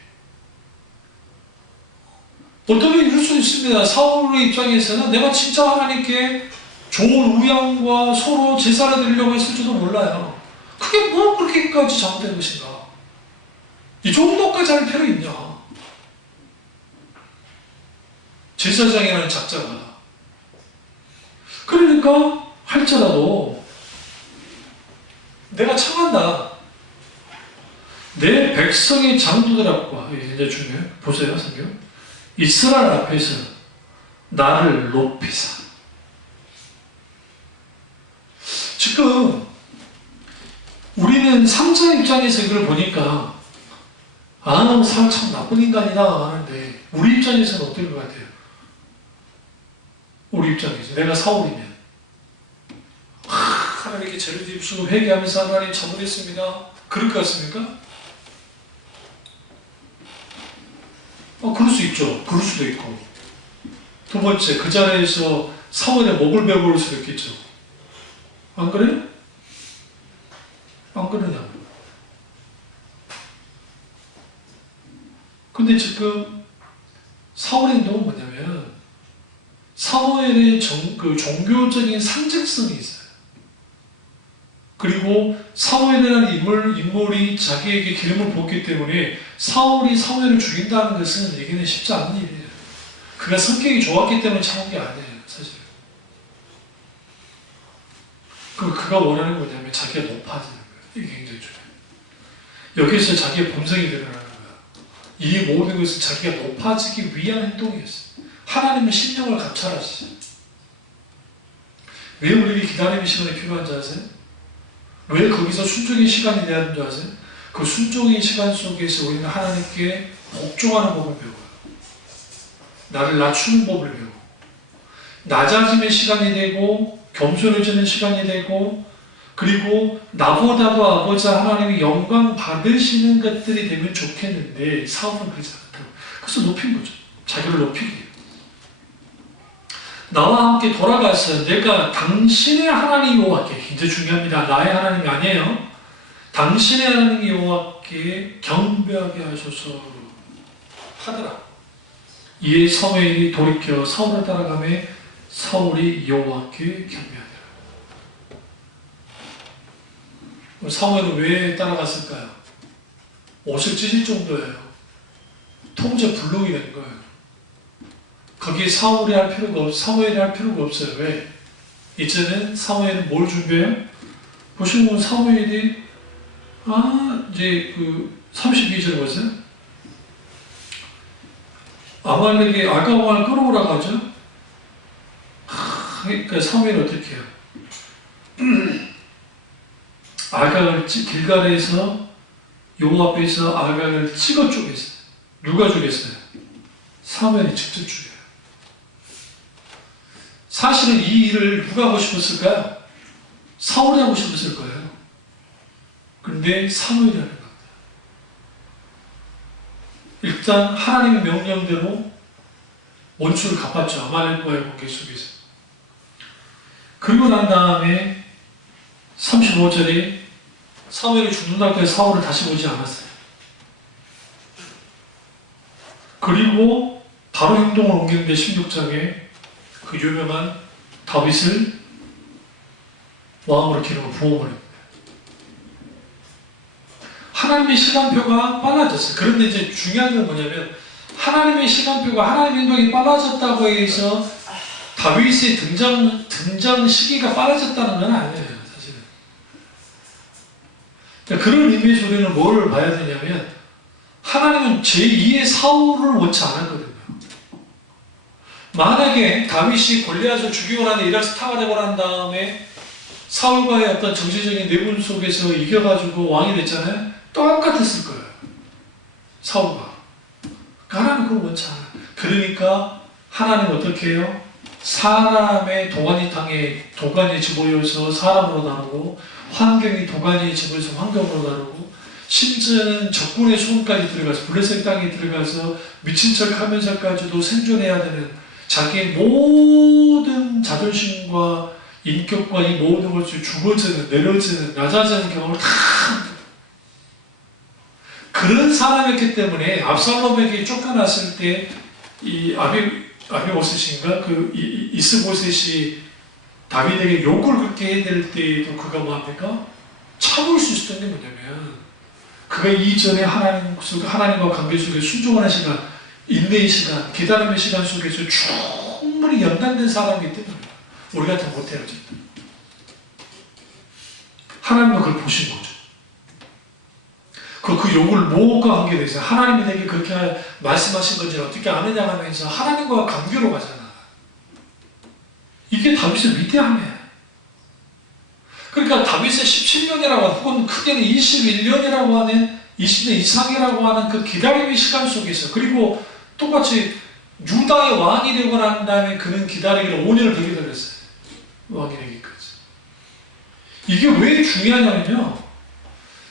어떻게 이럴 수 있습니다. 사울의 입장에서는 내가 진짜 하나님께 좋은 우양과 서로 제사를 드리려고 했을지도 몰라요. 그게 뭐 그렇게까지 잘못된 것인가? 이 정도까지 할 필요 있냐? 제사장이라는 작자가. 그러니까 할지라도 내가 청한다. 내 백성의 장로들 앞과, 이제 중요해요. 보세요, 성경. 이스라엘 앞에서 나를 높이사. 지금 우리는 상자 입장에서 이걸 보니까 사울 참 나쁜 인간이다 하는데 우리 입장에서는 어떨 것 같아요? 우리 입장에서 내가 사울이면 하나님께 죄를 지으시고 회개하면서 하나님 잘못했습니다. 그럴 것 같습니까? 그럴 수 있죠. 그럴 수도 있고. 두 번째, 그 자리에서 사울의 목을 베어볼 수도 있겠죠. 안 그래요? 안 그러냐고. 근데 지금 사울의 행동은 뭐냐면 사무엘의 종교적인 상징성이 있어요. 그리고 사무엘이라는 인물이 자기에게 기름을 부었기 때문에 사울이 사무엘을 죽인다는 것은 얘기는 쉽지 않은 일이에요. 그가 성격이 좋았기 때문에 참은 게 아니에요. 사실. 그가 원하는 뭐냐면 자기가 높아지는 거예요. 이게 굉장히 중요해요. 여기서 자기의 본성이 드러나는 거예요. 이 모든 것은 자기가 높아지기 위한 행동이었어요. 하나님의 신령을 감찰하시죠. 왜 우리에게 기다림의 시간이 필요한 줄 아세요? 왜 거기서 순종의 시간이 돼야 하는 줄 아세요? 그 순종의 시간 속에서 우리는 하나님께 복종하는 법을 배워요. 나를 낮추는 법을 배우고 낮아짐의 시간이 되고 겸손해지는 시간이 되고 그리고 나보다도 아버지 하나님이 영광 받으시는 것들이 되면 좋겠는데 사울은 그렇지 않다고. 그래서 높인 거죠. 자기를 높이기. 나와 함께 돌아가서 내가 당신의 하나님 여호와께, 굉장히 중요합니다. 나의 하나님이 아니에요. 당신의 하나님 여호와께 경배하게 하소서 하더라. 이에 사무엘이 돌이켜 사울을 따라가며 사울이 여호와께 경배하더라. 사무엘은 왜 따라갔을까요? 옷을 찢을 정도예요. 통제 불능이 된 거예요. 거기에 사무엘이 할 필요가 없어요. 왜? 이제는 사무엘은 뭘 준비해요? 보시면 사무엘이 이제 32절 보세요. 아말렉이 아가왕을 끌어오라고 하죠. 그러니까 사무엘이 어떻게 해요? 아각을 길갈에서 여호와 앞에서 아각을 찍어 죽였어요. 누가 죽였어요? 사무엘이 직접 죽여요. 사실은 이 일을 누가 하고 싶었을까요? 사울이 하고 싶었을 거예요. 그런데 사무엘이 하는 겁니다. 일단 하나님의 명령대로 원수를 갚았죠. 아말렉과의 관계 속에서. 그리고 난 다음에 35절에 사무엘이 죽는 날까지 사울을 다시 보지 않았어요. 그리고 바로 행동을 옮기는데 16장에 그 유명한 다윗을 왕으로 기름을 부어버립니다. 하나님의 시간표가 빨라졌어요. 그런데 이제 중요한 건 뭐냐면 하나님의 시간표가 하나님의 행동이 빨라졌다고 해서 다윗의 등장 시기가 빨라졌다는 건 아니에요. 사실은. 그런 의미에서 우리는 뭐를 봐야 되냐면 하나님은 제2의 사울을 원치 않았거든요. 만약에 다윗이 골리앗을 죽이고 난 이랄 스타가 되고 난 다음에 사울과의 어떤 정치적인 내분 속에서 이겨가지고 왕이 됐잖아요. 똑같았을 거예요. 사울과. 하나님 그걸 원치 않아요. 그러니까 하나님 어떻게 해요? 사람의 도가니 집어여서 사람으로 나누고, 환경이 도가니 집어여서 환경으로 나누고, 심지어는 적군의 손까지 들어가서, 블레셋 땅에 들어가서 미친 척 하면서까지도 생존해야 되는 자기의 모든 자존심과 인격과 이 모든 것을 죽어지는, 내려지는, 낮아지는 경험을 다 그런 사람이었기 때문에 압살롬에게 쫓겨났을 때 이 아비오셋인가 그 이스보셋이 다윗에게 욕을 그렇게 해야 될 때에도 그가 뭐합니까? 참을 수 있었던 게 뭐냐면 그가 이전에 하나님과 관계 속에 순종하는 시간, 인내의 시간, 기다림의 시간 속에서 충분히 연단된 사람이기 때문에 우리 같으면 못해요. 하나님은 그걸 보신 거죠. 그 욕을 뭐가 관계되어 있어요? 하나님이 내게 그렇게 말씀하신 건지 어떻게 아느냐 하면서 하나님과 관계로 가잖아. 이게 다윗의 위대함이에요. 그러니까 다윗의 17년이라고 하는, 혹은 크게는 21년이라고 하는, 20년 이상이라고 하는 그 기다림의 시간 속에서, 그리고 똑같이 유다의 왕이 되고 난 다음에 그는 기다리기를 5년을 더 기다렸어요. 왕이 되기까지. 이게 왜 중요하냐면요.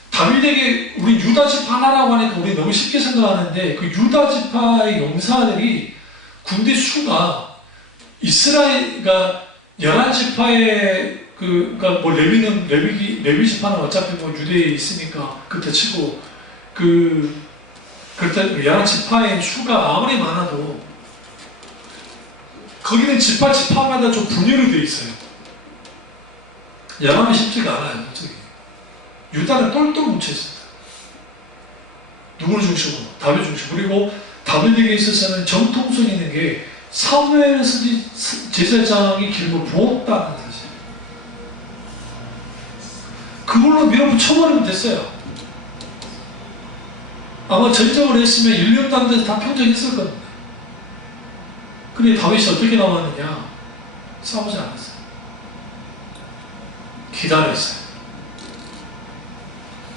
다윗에게 우리 유다 지파 하나라고 하니까 우리 너무 쉽게 생각하는데 그 유다 지파의 용사들이 군대 수가 이스라엘가 11지파의 그러니까 뭐 레위 지파는 어차피 뭐 유대에 있으니까 그때 치고 그때 11지파의 수가 아무리 많아도 거기는 지파마다 좀 분열이 되어 있어요. 양하면 쉽지가 않아요. 저기. 유다는 똘똘 뭉쳐있습니다. 누구를 중심으로? 다윗 중심으로. 그리고 다윗에게 있어서는 정통성이 있는 게 사무엘 제사장이 기름을 부었다는 사실. 그걸로 밀어붙여버리면 됐어요. 아마 전적을 했으면 1년도 안 돼서 다 평정했을 겁니다. 근데 다윗이 어떻게 나왔느냐? 싸우지 않았어요. 기다렸어요.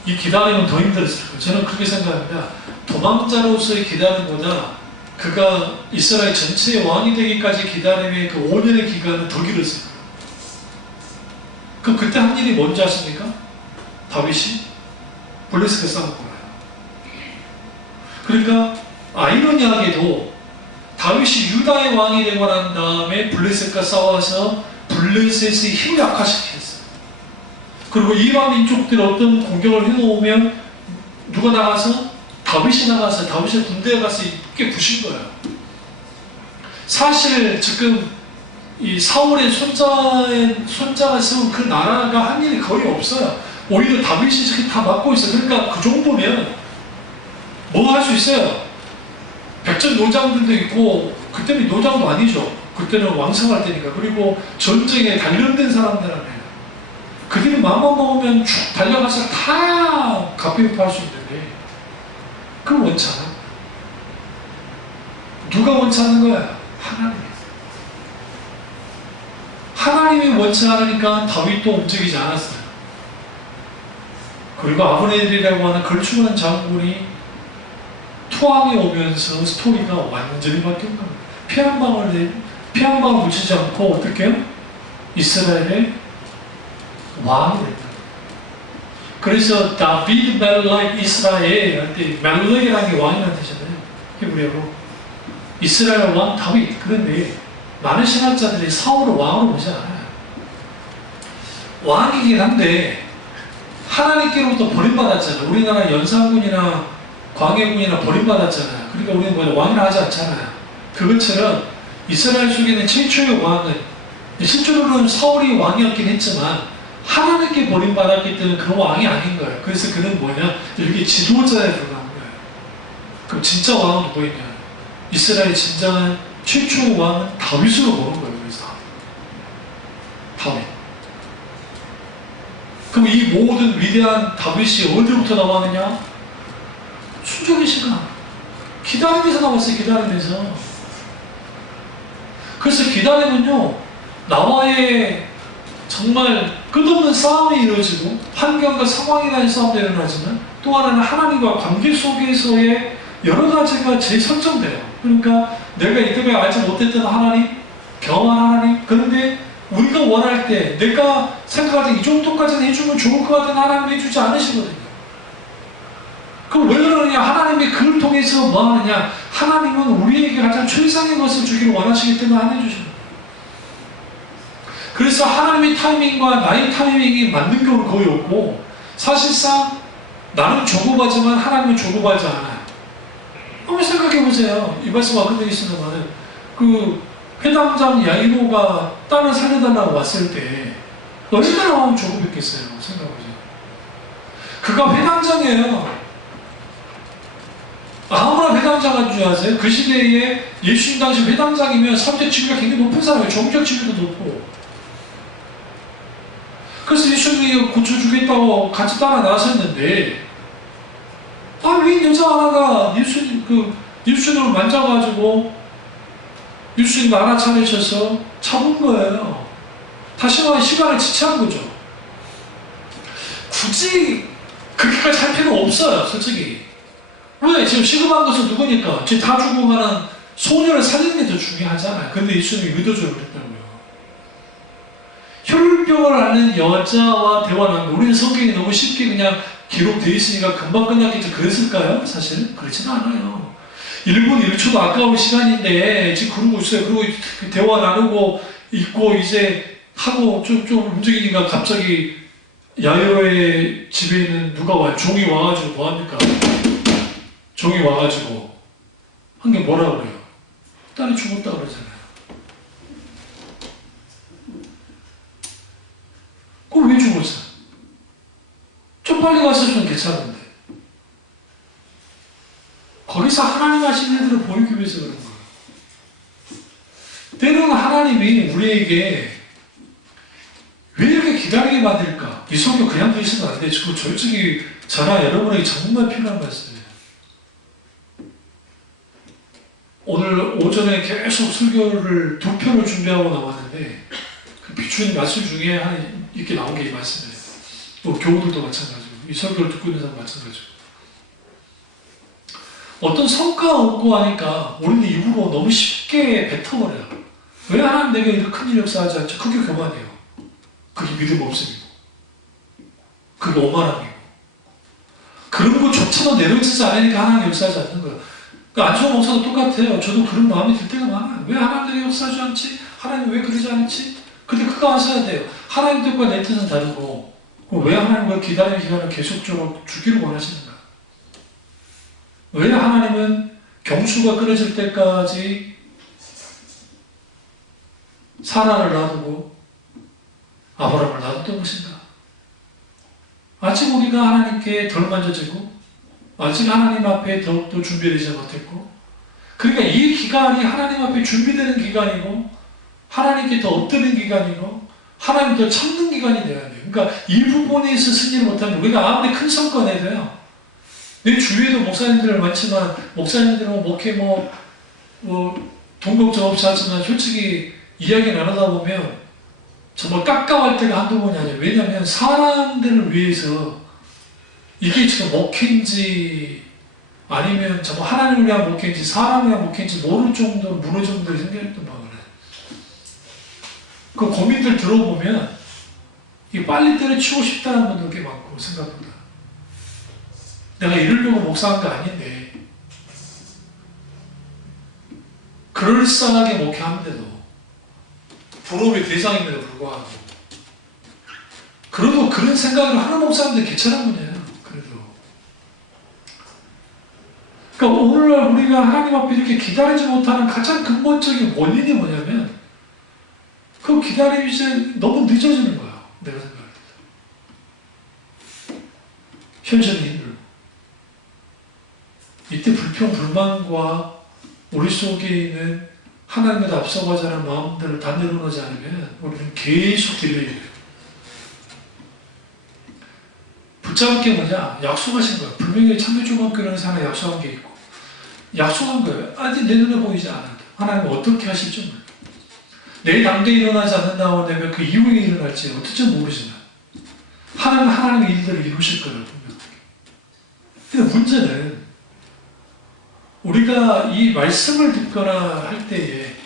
이 기다림은 더 힘들었을 거예요. 저는 그렇게 생각합니다. 도망자로서의 기다림보다 그가 이스라엘 전체의 왕이 되기까지 기다림의 그 5년의 기간은 더 길었을 거예요. 그럼 그때 한 일이 뭔지 아십니까? 다윗이 블레셋과 싸운 거예요. 그러니까 아이러니하게도 다윗이 유다의 왕이 되고 난 다음에 블레셋과 싸워서 블레셋의 힘을 약화시켰어요. 그리고 이방 민족들이 어떤 공격을 해놓으면 누가 나가서? 다윗이 나가서 다윗의 군대에 가서 이렇게 부신 거예요. 사실 지금 이 사울의 손자가 세운 그 나라가 한 일이 거의 없어요. 오히려 다윗이 이렇게 다 막고 있어요. 그러니까 그 정도면 뭐 할 수 있어요? 백전 노장들도 있고, 그때는 노장도 아니죠. 그때는 왕성할 때니까. 그리고 전쟁에 단련된 사람들이에요. 그들이 마음만 먹으면 쭉 달려가서 다 갚이업할 수 있는데 그걸 원치 않아. 누가 원치 않는 거야? 하나님이. 하나님이 원치 않으니까 다윗도 움직이지 않았어요. 그리고 아브넬이라고 하는 걸쭉한 장군이 투항이 오면서 스토리가 완전히 바뀐 겁니다. 피 한 방울 묻히지 않고 어떻게 해요? 이스라엘의 왕이 됩니다. 그래서 다비드 멜렉 이스라엘 할 때 멜렉이라는 게 왕이라는 뜻이잖아요. 히브리어로. 이스라엘 왕 다윗. 그런데 많은 신학자들이 사울을 왕으로 보지 않아요. 왕이긴 한데 하나님께로부터 버림받았잖아요. 우리나라 연산군이나 광해군이나 버림받았잖아요. 그러니까 우리는 뭐 왕이라 하지 않잖아요. 그것처럼 이스라엘 속에는 최초의 왕은 실제로는 사울이 왕이었긴 했지만 하나님께 버림받았기 때문에 그런 왕이 아닌 거예요. 그래서 그는 뭐냐? 여기 지도자에 들어가는 거예요. 그럼 진짜 왕은 누구냐? 이스라엘 진정한 최초의 왕은 다윗으로 보는 거예요. 그래서 다윗. 그럼 이 모든 위대한 다윗이 어디부터 나왔느냐? 순종의 시간. 기다림에서 나왔어요. 기다림에서. 그래서 기다림은요, 나와의 정말 끝없는 싸움이 이루어지고 환경과 상황에 대한 싸움도 일어나지만 또 하나는 하나님과 관계 속에서의 여러 가지가 재설정돼요. 그러니까 내가 이때까지 알지 못했던 하나님, 경험한 하나님, 그런데 우리가 원할 때 내가 생각할 때 이 정도까지는 해주면 좋을 것 같은 하나님이 해주지 않으시거든요. 그럼 왜 그러느냐? 하나님이 그를 통해서 뭐 하느냐? 하나님은 우리에게 가장 최상의 것을 주기를 원하시기 때문에 안 해주시는 거예요. 그래서 하나님의 타이밍과 나의 타이밍이 맞는 경우는 거의 없고, 사실상 나는 조급하지만 하나님은 조급하지 않아요. 한번 생각해 보세요. 이 말씀 아까 드리시는 그 회당장 야이로가 딸을 살려달라고 왔을 때 얼마나 마음 조급했겠어요. 생각해보세요. 그가 회당장이에요. 아무나 회당장한 줄 아세요? 그 시대에 예수님 당시 회당장이면 사회적 지위가 굉장히 높은 사람이에요. 종교적 지위도 높고. 그래서 예수님이 고쳐주겠다고 같이 따라 나섰는데, 왜 여자 하나가 예수님을 만져가지고 예수님 알아차리셔서 잡은 거예요. 다시 말해 시간을 지체한 거죠. 굳이 그렇게까지 할 필요 없어요, 솔직히. 왜? 지금 시급한 것은 누구니까? 지금 다 죽어가는 소녀를 살리는 게 더 중요하잖아요. 근데 예수님이 의도적으로 그랬다고요. 혈병을 앓는 여자와 대화는 우리는 성경이 너무 쉽게 그냥 기록되어 있으니까 금방 끝났겠죠. 그랬을까요? 사실 그렇지는 않아요. 1분 1초도 아까운 시간인데 지금 그러고 있어요. 그리고 대화 나누고 있고 이제 하고 좀 움직이니까 갑자기 야이로의 집에 있는 누가 와요? 종이 와가지고 뭐합니까? 종이 와가지고 한 게 뭐라 그래요? 딸이 죽었다 그러잖아요. 그럼 왜 죽었어? 좀 빨리 갔었으면 괜찮은데. 거기서 하나님 하시는 일들을 보이기 위해서 그런 거예요. 때로는 하나님이 우리에게 왜 이렇게 기다리게 만들까? 이 성경 그냥 보시면 안 돼. 그거 솔직히 저나 여러분에게 정말 필요한 말씀이에요. 오늘 오전에 계속 설교를 2편을 준비하고 나왔는데 그 비추는 말씀 중에 이렇게 나온 게 이 말씀이에요. 또 교우들도 마찬가지고 이 설교를 듣고 있는 사람 마찬가지고 어떤 성과가 없고 하니까 우리는 입으로 너무 쉽게 뱉어버려요. 왜 하나님 내게 이렇게 큰일 역사하지 않죠? 그게 교만이에요. 그게 믿음 없음이고 그게 오만함이고 그런 것조차도 내려지지 않으니까 하나님 역사하지 않는 거예요. 그러니까 안수호 목사도 똑같아요. 저도 그런 마음이 들 때가 많아요. 왜 하나님 내게 역사하지 않지? 하나님 왜 그러지 않지? 근데 그거 아셔야 돼요. 하나님 뜻과 내 뜻은 다르고 왜 하나님과 기다리는 기간을 계속적으로 주기를 원하시는가? 왜 하나님은 경수가 끊어질 때까지 사라를 놔두고 아브라함을 놔뒀던 것인가? 아직 우리가 하나님께 덜 만져지고 아직 하나님 앞에 더욱더 준비되지 못했고 그러니까 이 기간이 하나님 앞에 준비되는 기간이고 하나님께 더 엎드리는 기간이고 하나님 더 참는 기간이 돼야 돼요. 그러니까 이 부분에서 승리를 못하면 우리가 아무리 큰 성과 내도요. 내 주위에도 목사님들 많지만 목사님들은 목회 돈 걱정 없이 하지만 솔직히 이야기 나누다 보면 정말 깝깝할 때가 한두 번이 아니에요. 왜냐하면 사람들을 위해서 이게 지금 목회인지 아니면 정말 하나님을 위한 목회인지 사람을 위한 목회인지 모를 정도로 무너질 정도로 생겼던 바거든요. 그 고민들 들어보면 이게 빨리 때려치우고 싶다는 분들 꽤 많고 생각보다 내가 이러려고 목사한 게 아닌데 그럴싸하게 목회하는데도 부러움의 대상임에도 불구하고 그래도 그런 생각을 하는 목사님들 괜찮은 분이에요. 그래도 그러니까 오늘날 우리가 하나님 앞에 이렇게 기다리지 못하는 가장 근본적인 원인이 뭐냐면 그 기다림이 이제 너무 늦어지는 거예요. 내가 생각할 때 현실은 힘들고 이때 불평 불만과 우리 속에 있는 하나님보다 앞서가자 하는 마음들을 다 내려놓지 않으면 우리는 계속 딜레이 돼요. 붙잡을 게 뭐냐? 약속하신 거예요. 분명히 참여중학교라는 사람이 약속한 게 있고 약속한 거예요. 아직 내 눈에 보이지 않아도 하나님은 어떻게 하실지 몰라요. 내 당대에 일어나지 않는다고 하면 그 이후에 일어날지 어떨지 모르지만 하나님은 하나님의 일들을 이루실 거예요. 근데 문제는 우리가 이 말씀을 듣거나 할 때에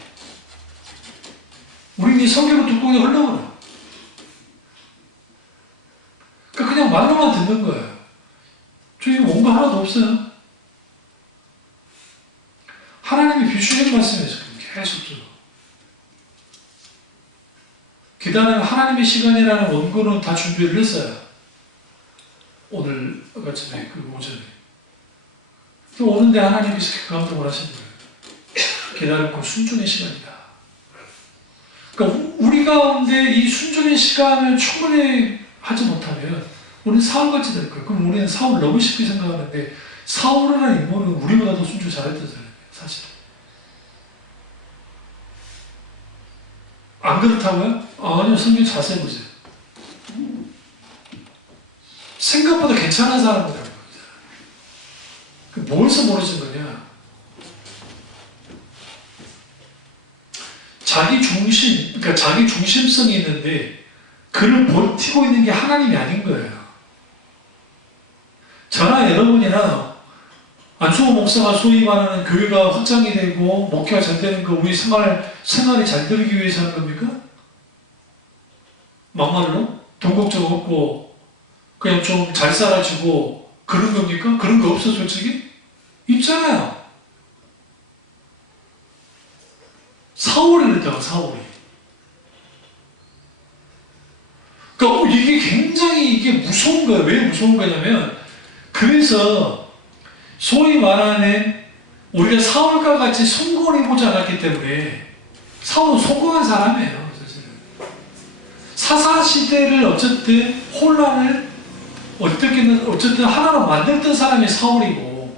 우리는 이 성경을 듣고 그냥 흘러버려. 그러니까 그냥 말로만 듣는 거예요. 저기 뭔가 하나도 없어요. 하나님이 비추신 말씀에서 계속 들어. 기다리는 하나님의 시간이라는 원고는 다 준비를 했어요. 오늘 아침에 그 오전에. 또 오는데 하나님께서 감동을 하신 거예요. 기다리고 순종의 시간이다. 그러니까 우리 가운데 이 순종의 시간을 충분히 하지 못하면 우리는 사울같이 될 거예요. 그럼 우리는 사울 너무 쉽게 생각하는데 사울이라는 인물은 우리보다 더 순종 잘했던 사람이에요. 사실. 안 그렇다고요? 아니요. 성경 자세히 보세요. 생각보다 괜찮은 사람이라는 겁니다. 뭐에서 모르신 거냐? 자기 중심, 그러니까 자기 중심성이 있는데 그를 버티고 있는 게 하나님이 아닌 거예요. 저나 여러분이나 안수호 목사가 소위 말하는 교회가 확장이 되고 목회가 잘 되는 거 우리 생활이 잘 되기 위해서 하는 겁니까? 막말로? 돈 걱정 없고 그냥 좀 잘 살아지고 그런 겁니까? 그런 거 없어 솔직히? 있잖아요. 사울이 그랬다고 사울이. 그러니까 이게 굉장히 이게 무서운 거예요. 왜 무서운 거냐면 그래서 소위 말하는 우리가 사울과 같이 성공을 해보지 않았기 때문에 사울은 성공한 사람이에요. 사실은. 사사시대를 어쨌든 혼란을 어쨌든 하나로 만들었던 사람이 사울이고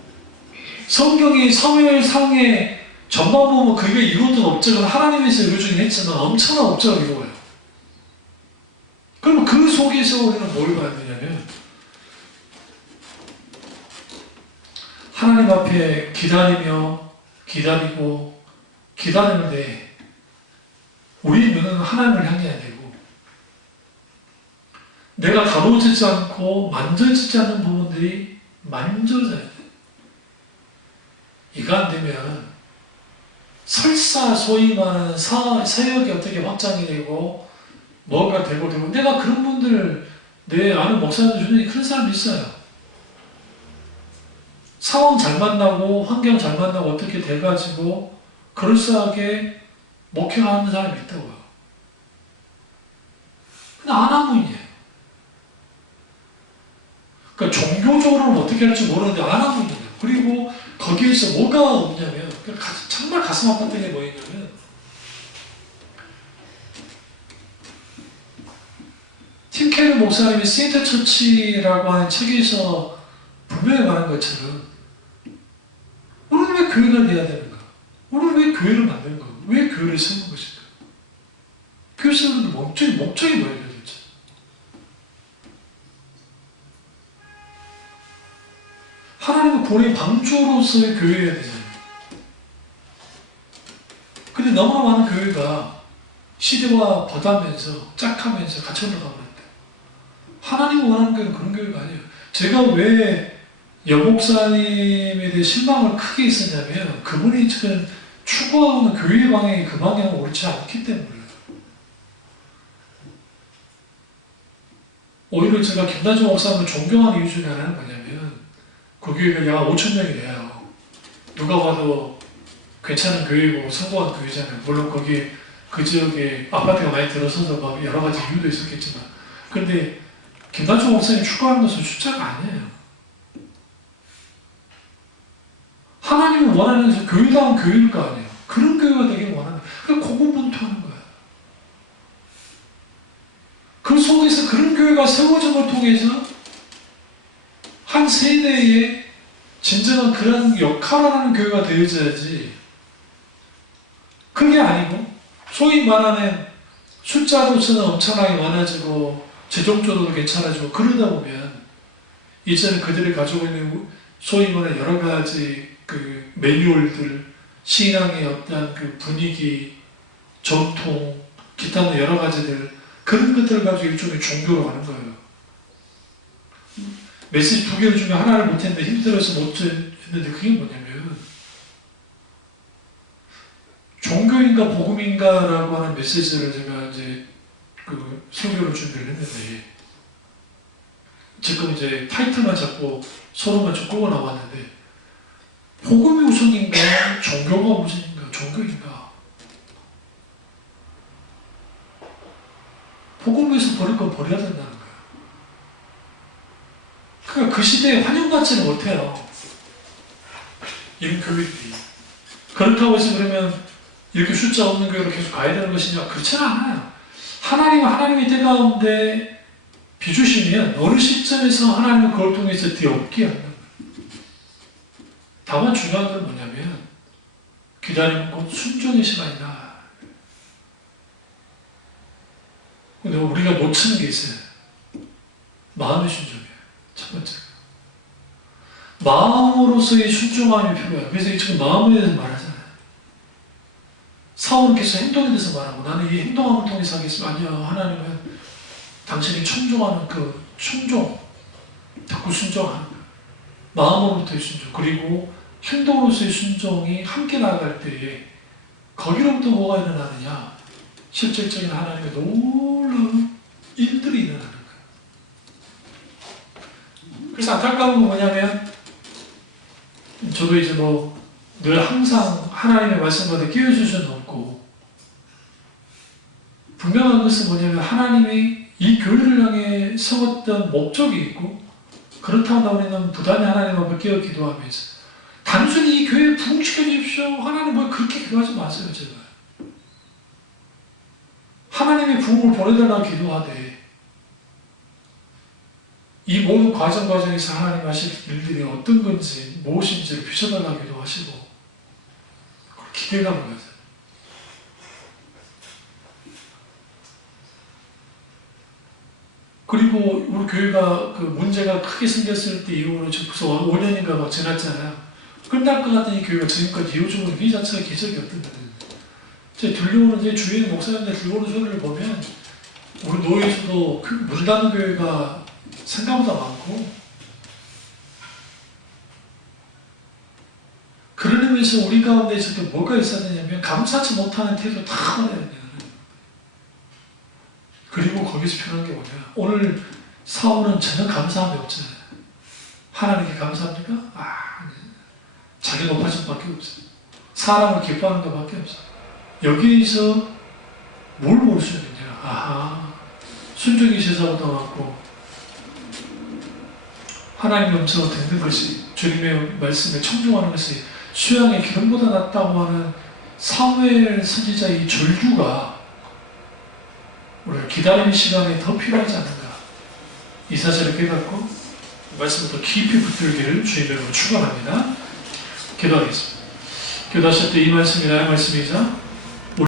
성경의 사무엘상의 전반 보면 그게 이루었던 업적은 하나님에서 이루어지긴 했지만 엄청난 업적을 이루어요. 그럼 그 속에서 우리는 뭘 봐야 되냐면 하나님 앞에 기다리고 기다리는데 우리 눈은 하나님을 향해야 되고 내가 다뤄지지 않고 만져지지 않는 부분들이 만져져야 돼. 이거 안 되면 설사 소위 말하는 사역이 어떻게 확장이 되고 뭐가 되고 내가 그런 분들 내 아는 목사님들 중에 그런 사람이 있어요. 상황 잘 만나고 환경 잘 만나고 어떻게 돼가지고 그럴싸하게 목회하는 사람이 있다고요. 근데 아나무인이에요. 그러니까 종교적으로는 어떻게 할지 모르는데 아나무인이에요. 그리고 거기에서 뭐가 없냐면 정말 가슴 아팠던 게 뭐였냐면 팀 캐리 목사님이 세인트 처치라고 하는 책에서 분명히 말한 것처럼 우리는 왜 교회가 돼야 되는가? 우리는 왜 교회를 만드는가? 왜 교회를 세우는 것인가? 교회 세우는 목적이 뭐예요 도대체? 하나님의 본의 방주로서의 교회여야 되잖아요. 근데 너무나 많은 교회가 시대와 버다면서 짝하면서 같이 올라가고 있다. 하나님이 원하는 교회는 그런 교회가 아니에요. 제가 왜 여목사님에 대해 실망을 크게 했었냐면 그분이 지금 추구하고 있는 교회 방향이 그 방향은 옳지 않기 때문에 오히려 제가 김단중 목사님을 존경하는 이유 중에 하나는 뭐냐면 그 교회가 약 5,000명이 돼요. 누가 봐도 괜찮은 교회고 성공한 교회잖아요. 물론 거기에 그 지역에 아파트가 많이 들어서서 막 여러 가지 이유도 있었겠지만 그런데 김단중 목사님 추구하는 것은 숫자가 아니에요. 하나님이 원하는 교회다운 교회일 거 아니에요. 그런 교회가 되길 원하는 거예요. 그러니까 고군분투하는 거예요. 그 속에서 그런 교회가 세워짐을 통해서 한 세대에 진정한 그런 역할을 하는 교회가 되어져야지 그게 아니고 소위 말하는 숫자로서는 엄청나게 많아지고 재정적으로도 괜찮아지고 그러다 보면 이제는 그들이 가지고 있는 소위 말하는 여러 가지 그 매뉴얼들 신앙의 어떤 그 분위기 전통, 기타 여러 가지들 그런 것들을 가지고 일종의 종교로 가는 거예요. 메시지 두 개를 중에 하나를 못했는데 힘들어서 못 했는데 그게 뭐냐면 종교인가 복음인가라고 하는 메시지를 제가 이제 그 설교를 준비를 했는데 지금 이제 타이틀만 잡고 서로만 좀 끄고 나왔는데 복음이 우선인가 종교가 우선인가 종교인가 복음에서 버릴 건 버려야 된다는 거예요. 그러니까 그 시대에 환영받지는 못해요. 이런 교회들이. 그렇다고 해서 그러면 이렇게 숫자 없는 교회로 계속 가야 되는 것이냐? 그렇지는 않아요. 하나님은 하나님의 때 가운데 비주시면 어느 시점에서 하나님은 그걸 통해서 뒤엎게 한다. 다만 중요한 건 뭐냐면 기다림은 곧 순종의 시간이다. 근데 우리가 놓치는 게 있어요. 마음의 순종이에요. 첫 번째. 마음으로서의 순종함이 필요해요. 그래서 지금 마음에 대해서 말하잖아요. 사울은 계속 행동에 대해서 말하고 나는 이 행동함을 통해서 하겠습니다. 아니요. 하나님은 당신이 충종하는 그 충종, 듣고 순종하는 거예요. 마음으로부터의 순종, 그리고 행동으로서의 순종이 함께 나아갈 때에 거기로부터 뭐가 일어나느냐? 실질적인 하나님의 놀라운 일들이 일어나는 거예요. 그래서 안타까운 건 뭐냐면 저도 이제 뭐 늘 항상 하나님의 말씀과도 끼워줄 수는 없고 분명한 것은 뭐냐면 하나님이 이 교회를 향해 세웠던 목적이 있고 그렇다고 우리는 부단히 하나님 앞에 깨어 기도하면서 단순히 이 교회에 부흥시켜 주십시오. 하나님 뭐 그렇게 기도하지 마세요. 제발. 하나님의 부흥을 보내달라고 기도하되 이 모든 과정에서 하나님 하실 일들이 어떤 건지 무엇인지를 비춰달라고 기도하시고 기대감을 가져요. 그리고 우리 교회가 그 문제가 크게 생겼을 때 이후로 벌써 5년인가 막 지났잖아요. 끝날 것 같은 이 교회가 지금까지 이어주고 이 자체가 기적이 어떤 거예요. 제 들려오는 제 주위에 있는 목사님들 들려오는 소리를 보면 우리 노예에서도 문 닫는 교회가 생각보다 많고 그런 의미에서 우리 가운데 있을 때 뭐가 있어야 되냐면 감사치 못하는 태도 다 버려야 돼요. 그리고 거기서 필요한 게 뭐냐? 오늘 사울은 전혀 감사함이 없잖아요. 하나님께 감사합니까? 아, 자기 높아진 것밖에 없어요. 사람을 기뻐하는 것밖에 없어요. 여기에서 뭘 볼 수 있느냐? 아하, 순종이 제사보다 많고 하나님의 음성을 듣는 것이 주님의 말씀에 청종하는 것이 수양의 기름보다 낫다고 하는 사무엘 선지자의 절규가 우리가 기다림의 시간에 더 필요하지 않는가. 이 사실을 깨닫고 말씀을 더 깊이 붙들기를 주님으로 축원합니다. 기도하겠습니다. 기도하실 때 이 말씀이 나의 말씀이자